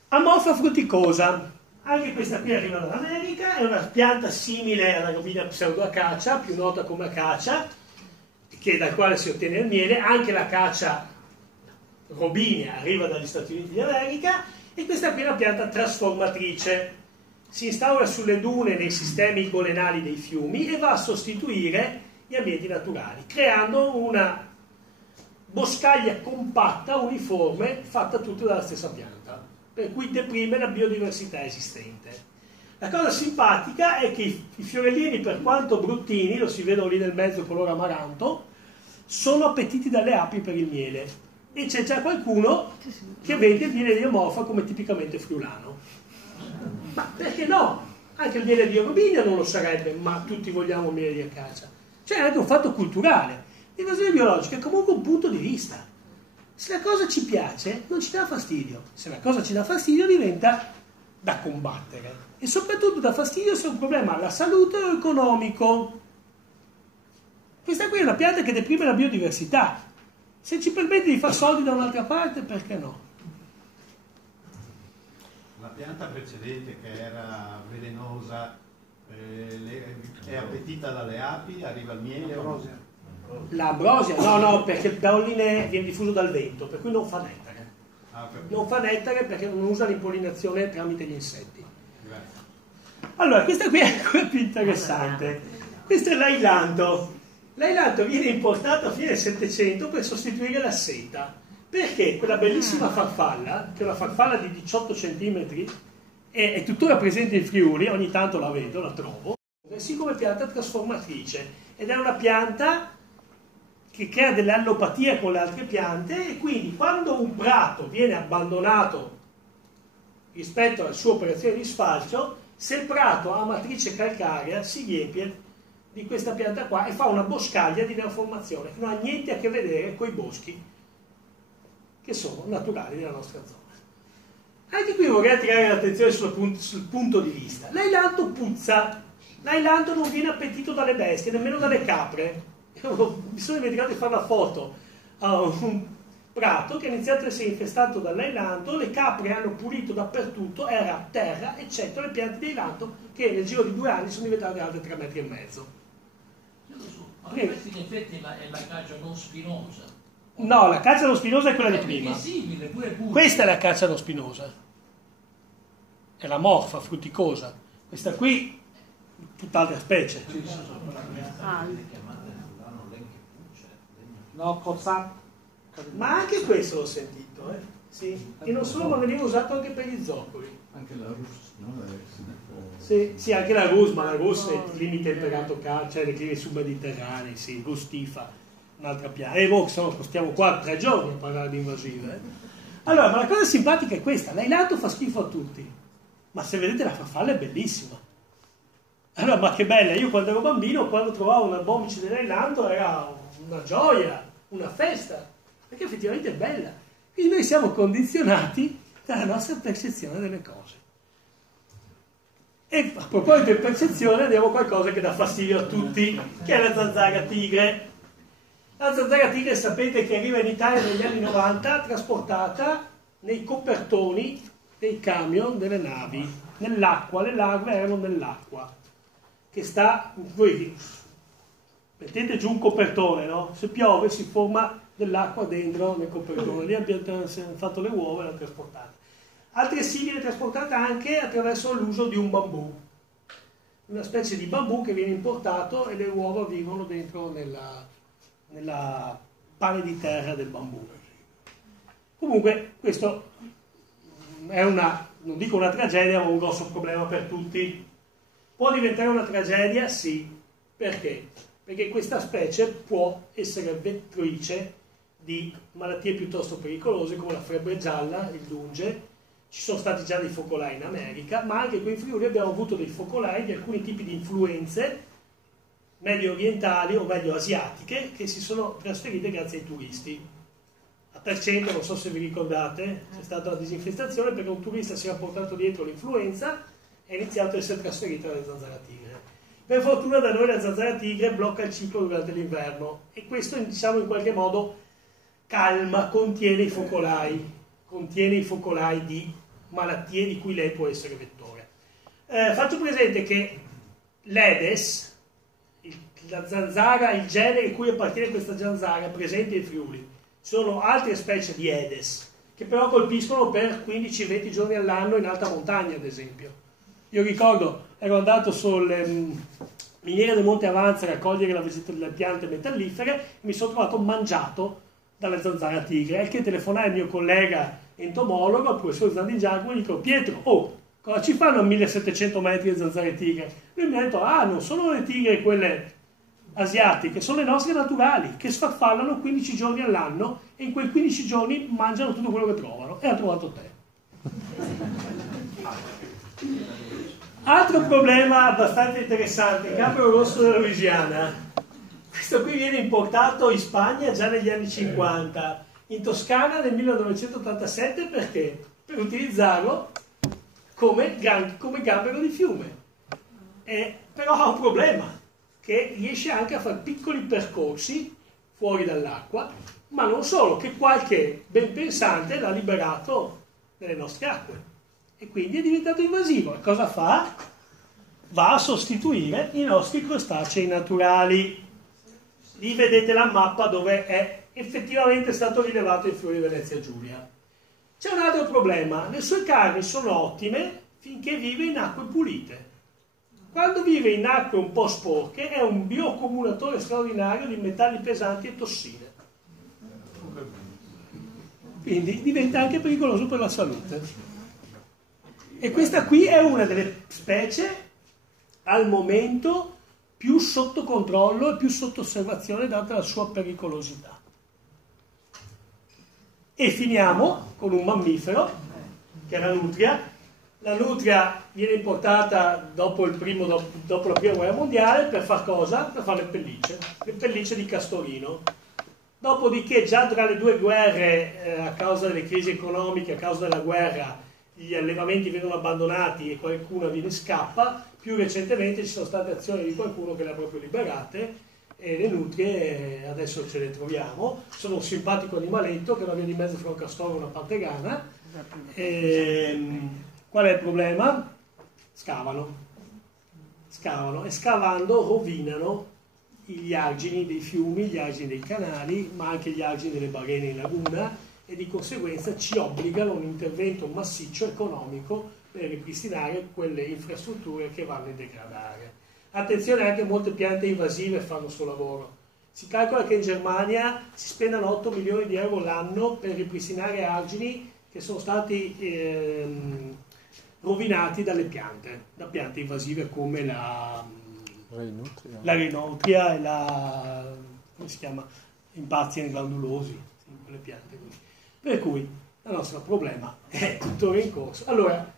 Amorfa fruticosa, anche questa qui arriva dall'America, è una pianta simile alla Robinia pseudoacacia, più nota come acacia, dal quale si ottiene il miele. Anche la caccia robinia arriva dagli Stati Uniti d'America, e questa qui è una pianta trasformatrice. Si instaura sulle dune nei sistemi golenali dei fiumi e va a sostituire gli ambienti naturali, creando una boscaglia compatta, uniforme, fatta tutta dalla stessa pianta, per cui deprime la biodiversità esistente. La cosa simpatica è che i fiorellini, per quanto bruttini, lo si vedono lì nel mezzo color amaranto, sono appetiti dalle api per il miele, e c'è già qualcuno che vede il miele di Amorfa come tipicamente friulano. Ma perché no? Anche il miele di robinia non lo sarebbe, ma tutti vogliamo miele di acacia. C'è anche un fatto culturale. L'invasione biologica è comunque un punto di vista. Se la cosa ci piace, non ci dà fastidio. Se la cosa ci dà fastidio, diventa da combattere. E soprattutto dà fastidio se è un problema alla salute o economico. Questa qui è una pianta che deprime la biodiversità. Se ci permette di fare soldi da un'altra parte, perché no? La pianta precedente, che era velenosa, è appetita dalle api, arriva il miele o no? La ambrosia, no, perché il dauline viene diffuso dal vento, per cui non fa nettare. Non fa nettare perché non usa l'impollinazione tramite gli insetti. Grazie. Allora, questa qui è quella più interessante. Questo è l'ailanto. L'ailanto viene importato a fine del Settecento per sostituire la seta. Perché quella bellissima farfalla, che è una farfalla di 18 cm, è tuttora presente in Friuli, ogni tanto la vedo, la trovo, sì, come pianta trasformatrice. Ed è una pianta che crea delle allopatie con le altre piante, e quindi quando un prato viene abbandonato rispetto alla sua operazione di sfalcio, se il prato ha matrice calcarea si riempie di questa pianta qua e fa una boscaglia di neoformazione che non ha niente a che vedere con i boschi che sono naturali della nostra zona. Anche qui vorrei attirare l'attenzione sul punto di vista. L'ailanto puzza, l'ailanto non viene appetito dalle bestie, nemmeno dalle capre. Mi sono dimenticato di fare una foto a un prato che ha iniziato a essere infestato dall'ailanto, le capre hanno pulito dappertutto, era terra, eccetto le piante di ailanto che nel giro di 2 anni sono diventate alte 3,5 metri. Ma questa in effetti è la caccia non spinosa. No, la caccia non spinosa è quella di prima. È simile, pure. Questa è la caccia non spinosa. È la morfa fruticosa. Questa qui, tutt'altra specie. No, cozzato. Ma anche questo l'ho sentito, Sì. E non solo, ma veniva usato anche per gli zoccoli. Anche la russa, no? Sì, anche la rus, ma la rus è il climi temperato caldo, cioè nei climi submediterranei, sì, rustifa, un'altra pianta. E stiamo qua 3 giorni a parlare di invasive. Allora, ma la cosa simpatica è questa, l'ailanto fa schifo a tutti, ma se vedete la farfalla è bellissima. Allora, ma che bella, io quando ero bambino, quando trovavo una bomice dell'ailanto era una gioia, una festa, perché effettivamente è bella. Quindi noi siamo condizionati dalla nostra percezione delle cose. E a proposito di percezione, andiamo a qualcosa che dà fastidio a tutti, che è la zanzara tigre. La zanzara tigre sapete che arriva in Italia negli anni 90 trasportata nei copertoni dei camion delle navi, nell'acqua, le larve erano nell'acqua, che sta, voi mettete giù un copertone, no? Se piove si forma dell'acqua dentro nel copertone, lì abbiamo fatto le uova e le hanno trasportate. Altresì viene trasportata anche attraverso l'uso di un bambù, una specie di bambù che viene importato e le uova vivono dentro nella pane di terra del bambù. Comunque questo è non dico una tragedia, ma un grosso problema per tutti. Può diventare una tragedia? Sì. Perché? Perché questa specie può essere vettrice di malattie piuttosto pericolose come la febbre gialla, il dunge. Ci sono stati già dei focolai in America, ma anche qui in Friuli abbiamo avuto dei focolai di alcuni tipi di influenze medio orientali o meglio asiatiche che si sono trasferite grazie ai turisti. A Trecento, non so se vi ricordate, c'è stata la disinfestazione perché un turista si era portato dietro l'influenza e ha iniziato a essere trasferita la zanzara tigre. Per fortuna da noi la zanzara tigre blocca il ciclo durante l'inverno e questo, diciamo, in qualche modo calma, contiene i focolai di malattie di cui lei può essere vettore. Faccio presente che l'Aedes, la zanzara, il genere in cui appartiene questa zanzara presente in Friuli. Ci sono altre specie di Aedes che però colpiscono per 15-20 giorni all'anno in alta montagna, ad esempio. Io ricordo, ero andato sulle miniere del Monte Avanza a raccogliere le piante metallifere e mi sono trovato mangiato dalle zanzara tigre, che telefonai al mio collega entomologo, il professor Zandigiacomo, e gli dico: Pietro, cosa ci fanno a 1700 metri le zanzare tigre? Lui mi ha detto: non sono le tigre quelle asiatiche, sono le nostre naturali, che sfarfallano 15 giorni all'anno e in quei 15 giorni mangiano tutto quello che trovano. E ha trovato te. Altro problema abbastanza interessante, il capro rosso della Louisiana. Questo qui viene importato in Spagna già negli anni 50, in Toscana nel 1987, perché? Per utilizzarlo come gambero di fiume. Però ha un problema, che riesce anche a fare piccoli percorsi fuori dall'acqua, ma non solo, che qualche ben pensante l'ha liberato nelle nostre acque e quindi è diventato invasivo. E cosa fa? Va a sostituire i nostri crostacei naturali. Lì vedete la mappa dove è effettivamente stato rilevato il Friuli Venezia Giulia. C'è un altro problema: le sue carni sono ottime finché vive in acque pulite. Quando vive in acque un po' sporche è un bioaccumulatore straordinario di metalli pesanti e tossine. Quindi diventa anche pericoloso per la salute. E questa qui è una delle specie al momento più sotto controllo e più sotto osservazione, data la sua pericolosità. E finiamo con un mammifero, che è la nutria. La nutria viene importata dopo la prima guerra mondiale per far cosa? Per fare le pellicce di castorino. Dopodiché già tra le due guerre, a causa delle crisi economiche, a causa della guerra, gli allevamenti vengono abbandonati e qualcuno scappa. Più recentemente ci sono state azioni di qualcuno che le ha proprio liberate, e le nutrie adesso ce le troviamo. Sono un simpatico animaletto che ha una via di mezzo fra un castoro e una pantegana. Qual è il problema? Scavano e scavando rovinano gli argini dei fiumi, gli argini dei canali, ma anche gli argini delle balene in laguna, e di conseguenza ci obbligano a un intervento massiccio economico per ripristinare quelle infrastrutture che vanno a degradare. Attenzione, anche molte piante invasive fanno il suo lavoro. Si calcola che in Germania si spendano 8 milioni di euro l'anno per ripristinare argini che sono stati rovinati da piante invasive come la Reinutria e la, come si chiama, Impazien glandulosi, quelle piante così. Per cui il nostro problema è tuttora in corso. Allora,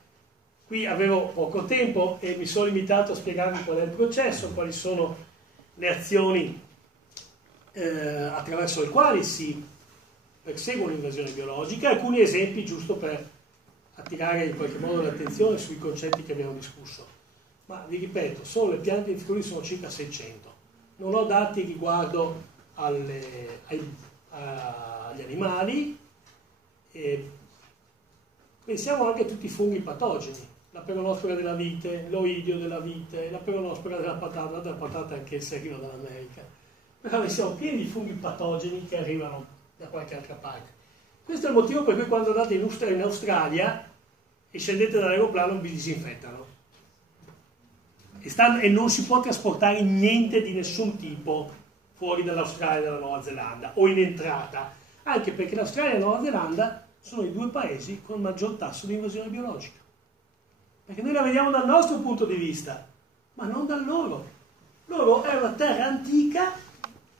qui avevo poco tempo e mi sono limitato a spiegarvi qual è il processo, quali sono le azioni attraverso le quali si persegue un'invasione biologica, alcuni esempi giusto per attirare in qualche modo l'attenzione sui concetti che abbiamo discusso. Ma vi ripeto, solo le piante in Friuli sono circa 600. Non ho dati riguardo agli animali, e pensiamo anche a tutti i funghi patogeni, la peronospora della vite, l'oidio della vite, la peronospora della patata anche se arriva dall'America. Però noi siamo pieni di funghi patogeni che arrivano da qualche altra parte. Questo è il motivo per cui quando andate in Australia e scendete dall'aeroplano vi disinfettano. E non si può trasportare niente di nessun tipo fuori dall'Australia e dalla Nuova Zelanda, o in entrata, anche perché l'Australia e la Nuova Zelanda sono i due paesi con il maggior tasso di invasione biologica. Perché noi la vediamo dal nostro punto di vista, ma non dal loro. Loro è una terra antica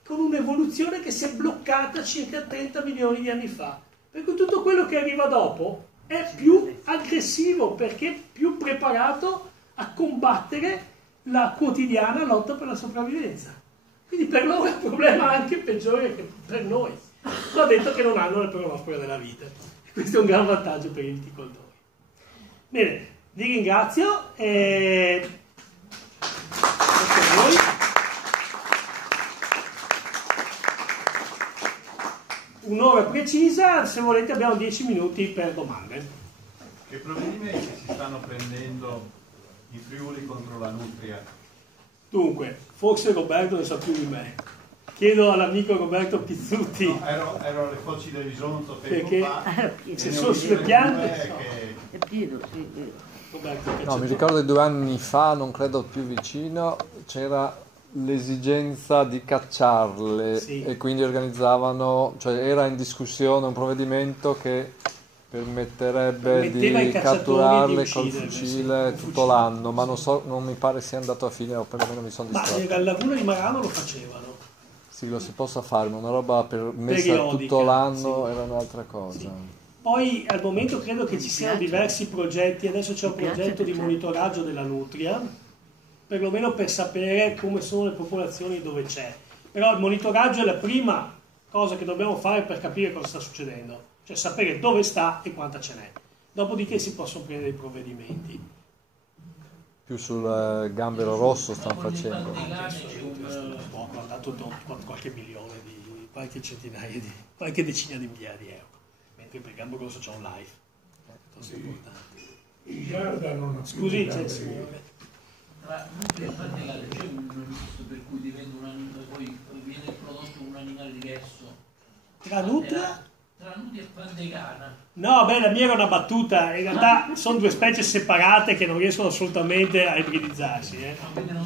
con un'evoluzione che si è bloccata circa 30 milioni di anni fa. Per cui tutto quello che arriva dopo è più aggressivo, perché è più preparato a combattere la quotidiana lotta per la sopravvivenza. Quindi per loro è un problema anche peggiore che per noi. Ho detto che non hanno la peronospora della vita. Questo è un gran vantaggio per i viticoltori. Bene, vi ringrazio e grazie a voi. Un'ora precisa, se volete abbiamo 10 minuti per domande. Che provvedimenti si stanno prendendo in Friuli contro la nutria? Dunque, forse Roberto ne sa più di me. Chiedo all'amico Roberto Pizzutti. No, ero alle foci del Bisonzo Perché fa, se sono sulle piante... È pieno, sì. Roberto, No, mi ricordo 2 anni fa, non credo più vicino, c'era l'esigenza di cacciarle, sì, e quindi organizzavano, cioè era in discussione un provvedimento che permetteva ai di cacciatori catturarle di col ucciderle, fucile sì, tutto l'anno, ma non mi pare sia andato a fine, o perlomeno mi sono ma distratto. nella laguna di Marano lo facevano. Sì, lo si possa fare, ma una roba messa Periodica, tutto l'anno sì, era un'altra cosa. sì. Poi al momento credo che ci siano diversi progetti, adesso c'è un progetto di monitoraggio della nutria, perlomeno per sapere come sono le popolazioni dove c'è. Però il monitoraggio è la prima cosa che dobbiamo fare per capire cosa sta succedendo, cioè sapere dove sta e quanta ce n'è. Dopodiché si possono prendere i provvedimenti. Più sul gambero rosso stanno facendo. Poco, ha dato qualche milione, qualche centinaia qualche decina di migliaia di euro. Mentre per Gambero Rosso c'è un live. Cosa importante. Il Garda non ha Scusi, c'è il signore. Tra nutria e pantegale c'è un visto per cui diventa un animale, poi viene prodotto un animale diverso. Tra nutria? Tra nutria e pantegana. No, beh, la mia era una battuta. In realtà sono 2 specie separate che non riescono assolutamente a ibridizzarsi.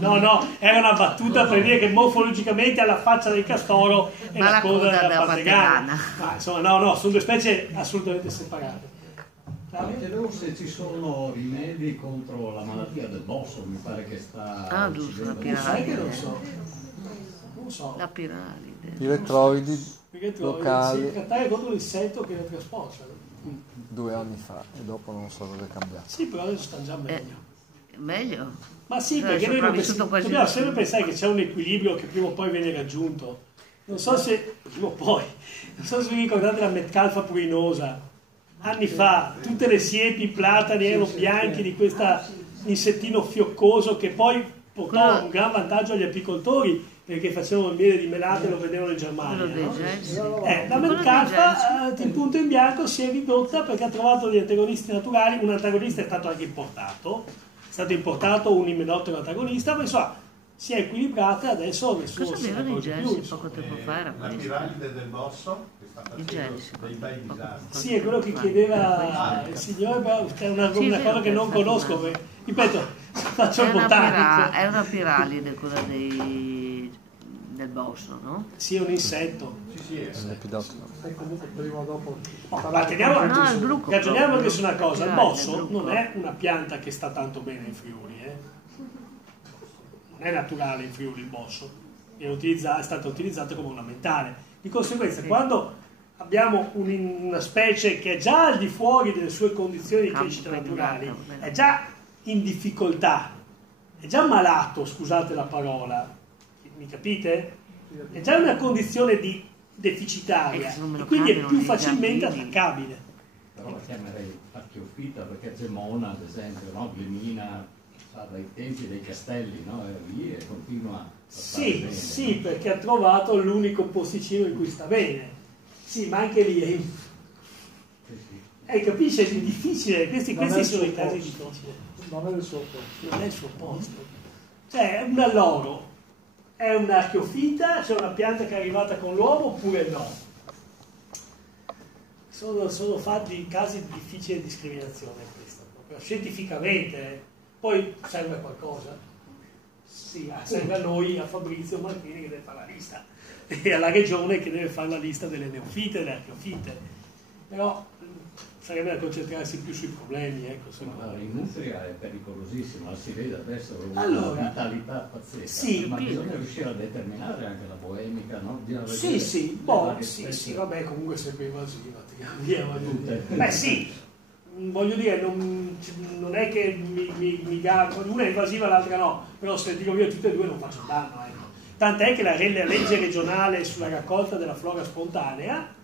No, era una battuta per dire che morfologicamente alla faccia del castoro è Ma la la coda coda della della pantegana. Ma insomma, no, sono 2 specie assolutamente separate. Chiedevo se ci sono rimedi contro la malattia del bosso, mi pare che sta... Ah, giusto, la Sai che piralide. non so. La piralide. I retroidi locali Si trattare contro l'insetto che lo trasporta. 2 anni fa, e dopo non so dove è cambiato. Sì, però adesso stanno già meglio. Meglio? Ma sì, Cioè, perché noi non sopravvissuto quasi dobbiamo nessuno. sempre pensare che c'è un equilibrio che prima o poi viene raggiunto. Non so se vi ricordate la Metcalfa purinosa. Anni fa, tutte le siepi, platani erano bianchi di questo insettino fioccoso che poi portò un gran vantaggio agli apicoltori perché facevano il miele di melate e lo vedevano in Germania. Quello dei No? gelsi. La Quello dei Metcalfa, gelsi. il punto in bianco, si è ridotta perché ha trovato degli antagonisti naturali. Un antagonista è stato anche importato, è stato importato un imenottero antagonista, ma insomma si è equilibrata e adesso nessuno Cosa se ne avevano i accorge gelsi più. poco tempo fa? Era La questo. piralide del bosso che sta I facendo gelsi. dei bei disastri. Sì, è quello che chiedeva il signore, però è una Sì, cosa vero, che non perfetto. conosco, perché, ripeto, faccio È il una, botanico. è una piralide quella del bosso, no? Sì, è un insetto. Sì, È un epidottero. E comunque prima o dopo... Ma teniamo No, anche il bruco ragioniamo proprio. anche su una cosa, il Il bosso bruco. non è una pianta che sta tanto bene in Friuli, non è naturale in Friuli il bosso, è stata utilizzata come ornamentale. Di conseguenza, quando abbiamo una specie che è già al di fuori delle sue condizioni di crescita naturali, è già in difficoltà, è già malato, scusate la parola, mi capite? È già una condizione deficitaria se non me e lo quindi è cambiano più nei facilmente giardini. attaccabile. Però la chiamerei archeofita perché Gemona, ad esempio, no? Glemina sa dai tempi dei castelli, no? Era lì e continua a stare Sì, bene, sì, no? perché ha trovato l'unico posticino in cui sta bene. Sì, ma anche lì Sì, sì. capisci, è difficile, questi Non è sono il i suo casi posto. difficili. Non è il suo posto. Non è il suo posto. Cioè, un alloro è un'archeofita, cioè una pianta che è arrivata con l'uomo oppure no? Sono fatti casi di difficile discriminazione questa, proprio scientificamente. Poi serve a qualcosa? Sì, serve a noi, a Fabrizio Martini che deve fare la lista e alla regione che deve fare la lista delle neofite e delle archeofite. Però sarebbe da concentrarsi più sui problemi, ecco, secondo Guarda, me. in Nutria è pericolosissima, si vede adesso una Allora, vitalità pazzesca, sì, ma bisogna riuscire a determinare anche la boemica, no? Bisogna Sì, vedere sì, le boh, varie sì, specie. vabbè, comunque è sempre invasiva, via, voglio dire. Tutte. Beh sì, voglio dire, non è che mi garbo, una è invasiva, l'altra no, però se dico io tutte e due non faccio danno, ecco. Tant'è che la legge regionale sulla raccolta della flora spontanea,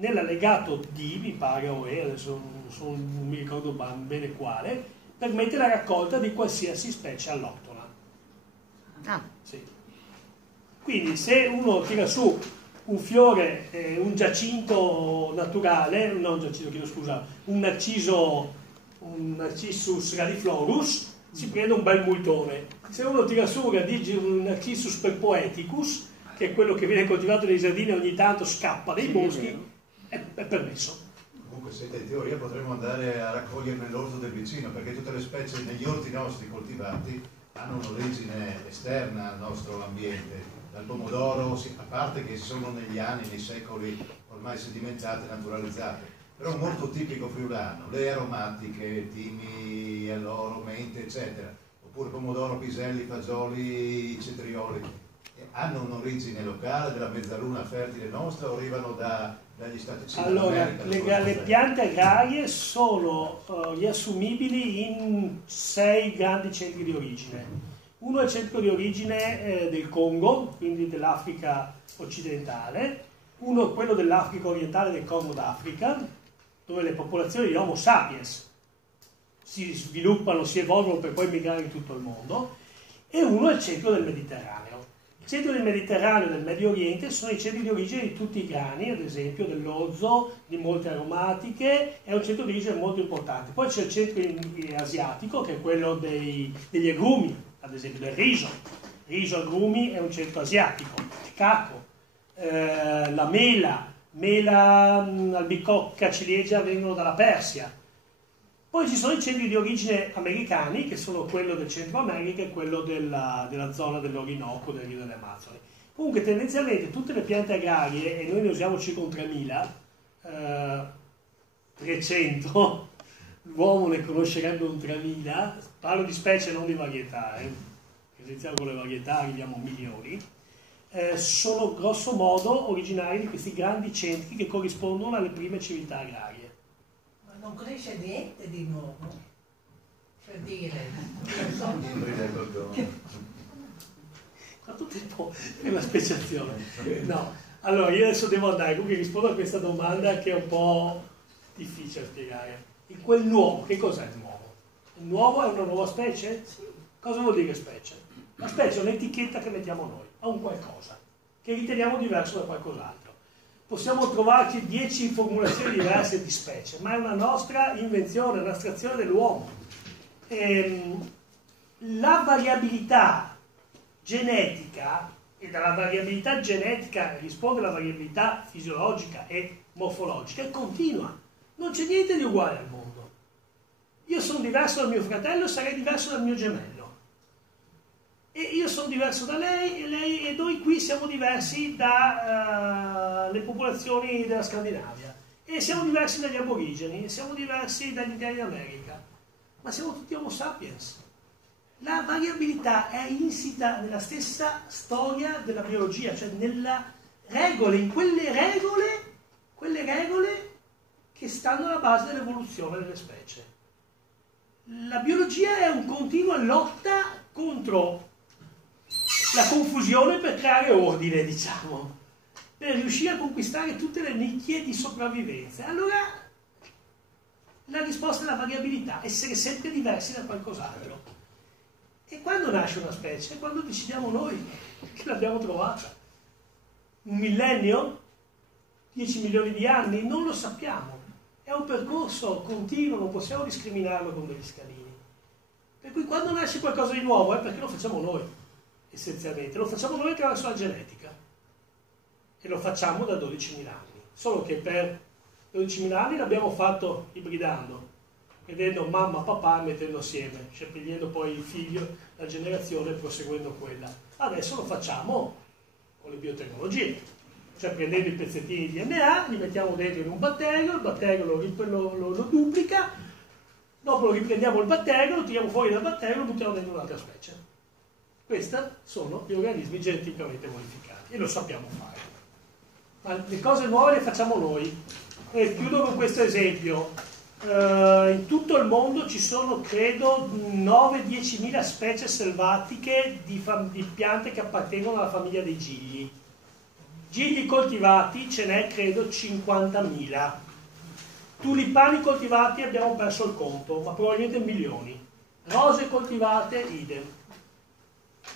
nell'allegato D, mi pare, o E, adesso non mi ricordo bene quale, permette la raccolta di qualsiasi specie alloctona. Ah, Sì. Quindi se uno tira su un fiore, un giacinto naturale, non un giacinto, chiedo scusa, un Narcissus radiflorus, si prende un bel multone. Se uno tira su un Narcissus perpoeticus, che è quello che viene coltivato nei giardini e ogni tanto scappa dai boschi, è permesso. Comunque, se in teoria potremmo andare a raccogliere nell'orto del vicino, perché tutte le specie negli orti nostri coltivati hanno un'origine esterna al nostro ambiente. Dal pomodoro, a parte che sono negli anni, nei secoli ormai sedimentate, naturalizzate, però molto tipico friulano, le aromatiche, timi, alloro, mente, eccetera, oppure pomodoro, piselli, fagioli, cetrioli, hanno un'origine locale della mezzaluna fertile nostra o arrivano dagli Stati Uniti? Allora, le piante agrarie sono riassumibili in 6 grandi centri di origine. Uno è il centro di origine del Congo, quindi dell'Africa occidentale, uno è quello dell'Africa orientale, del Corno d'Africa, dove le popolazioni di Homo sapiens si sviluppano, si evolvono per poi migrare in tutto il mondo, e uno è il centro del Mediterraneo. Il centro del Mediterraneo e del Medio Oriente sono i centri di origine di tutti i grani, ad esempio dell'orzo, di molte aromatiche, è un centro di origine molto importante. Poi c'è il centro asiatico, che è quello degli agrumi, ad esempio del riso. Riso, agrumi è un centro asiatico, il caco, la mela, albicocca, ciliegia vengono dalla Persia. Poi ci sono i centri di origine americani, che sono quello del Centro America e quello della zona dell'Orinoco, del Rio delle Amazzoni. Comunque tendenzialmente tutte le piante agrarie, e noi ne usiamo circa un 3.300, l'uomo ne conoscerebbe un 3.000, parlo di specie, non di varietà, che se iniziamo con le varietà arriviamo a milioni, sono grosso modo originari di questi grandi centri che corrispondono alle prime civiltà agrarie. Ma non cresce niente di nuovo, per dire. Quanto tempo è una speciazione? No, allora io adesso devo andare, comunque rispondo a questa domanda che è un po' difficile da spiegare. In quel nuovo, che cos'è il nuovo? Il nuovo è una nuova specie? Sì. Cosa vuol dire specie? La specie è un'etichetta che mettiamo noi a un qualcosa che riteniamo diverso da qualcos'altro. Possiamo trovarci 10 formulazioni diverse di specie, ma è una nostra invenzione, un'astrazione dell'uomo. La variabilità genetica, e dalla variabilità genetica risponde la variabilità fisiologica e morfologica, è continua. Non c'è niente di uguale al mondo. Io sono diverso dal mio fratello, sarei diverso dal mio gemello. E io sono diverso da lei e noi qui siamo diversi dalle popolazioni della Scandinavia. E siamo diversi dagli aborigeni, e siamo diversi dagli indiani d'America. Ma siamo tutti Homo sapiens. La variabilità è insita nella stessa storia della biologia, cioè nelle regole, in quelle regole che stanno alla base dell'evoluzione delle specie. La biologia è una continua lotta contro la confusione per creare ordine, diciamo, per riuscire a conquistare tutte le nicchie di sopravvivenza. Allora la risposta è la variabilità, essere sempre diversi da qualcos'altro. E quando nasce una specie? Quando decidiamo noi che l'abbiamo trovata. Un millennio? 10 milioni di anni? Non lo sappiamo. È un percorso continuo, non possiamo discriminarlo con degli scalini. Per cui quando nasce qualcosa di nuovo è perché lo facciamo noi, essenzialmente. Lo facciamo noi attraverso la genetica. E lo facciamo da 12.000 anni. Solo che per 12.000 anni l'abbiamo fatto ibridando, vedendo mamma, papà e mettendo assieme, scegliendo poi il figlio, la generazione e proseguendo quella. Adesso lo facciamo con le biotecnologie. Cioè prendendo i pezzettini di DNA, li mettiamo dentro in un batterio, il batterio lo duplica, dopo lo riprendiamo il batterio, lo tiriamo fuori dal batterio e lo buttiamo dentro un'altra specie. Questi sono gli organismi geneticamente modificati e lo sappiamo fare. Ma le cose nuove le facciamo noi. E chiudo con questo esempio. In tutto il mondo ci sono, credo, 9-10.000 specie selvatiche di piante che appartengono alla famiglia dei gigli. Gigli coltivati ce n'è credo 50.000. Tulipani coltivati abbiamo perso il conto, ma probabilmente milioni. Rose coltivate, idem.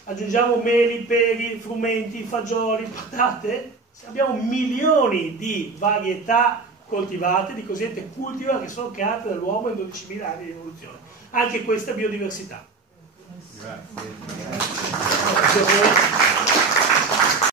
Aggiungiamo meli, peri, frumenti, fagioli, patate. Abbiamo milioni di varietà coltivate, di cosiddette cultivar, che sono create dall'uomo in 12.000 anni di evoluzione. Anche questa è biodiversità. Grazie. Grazie a voi.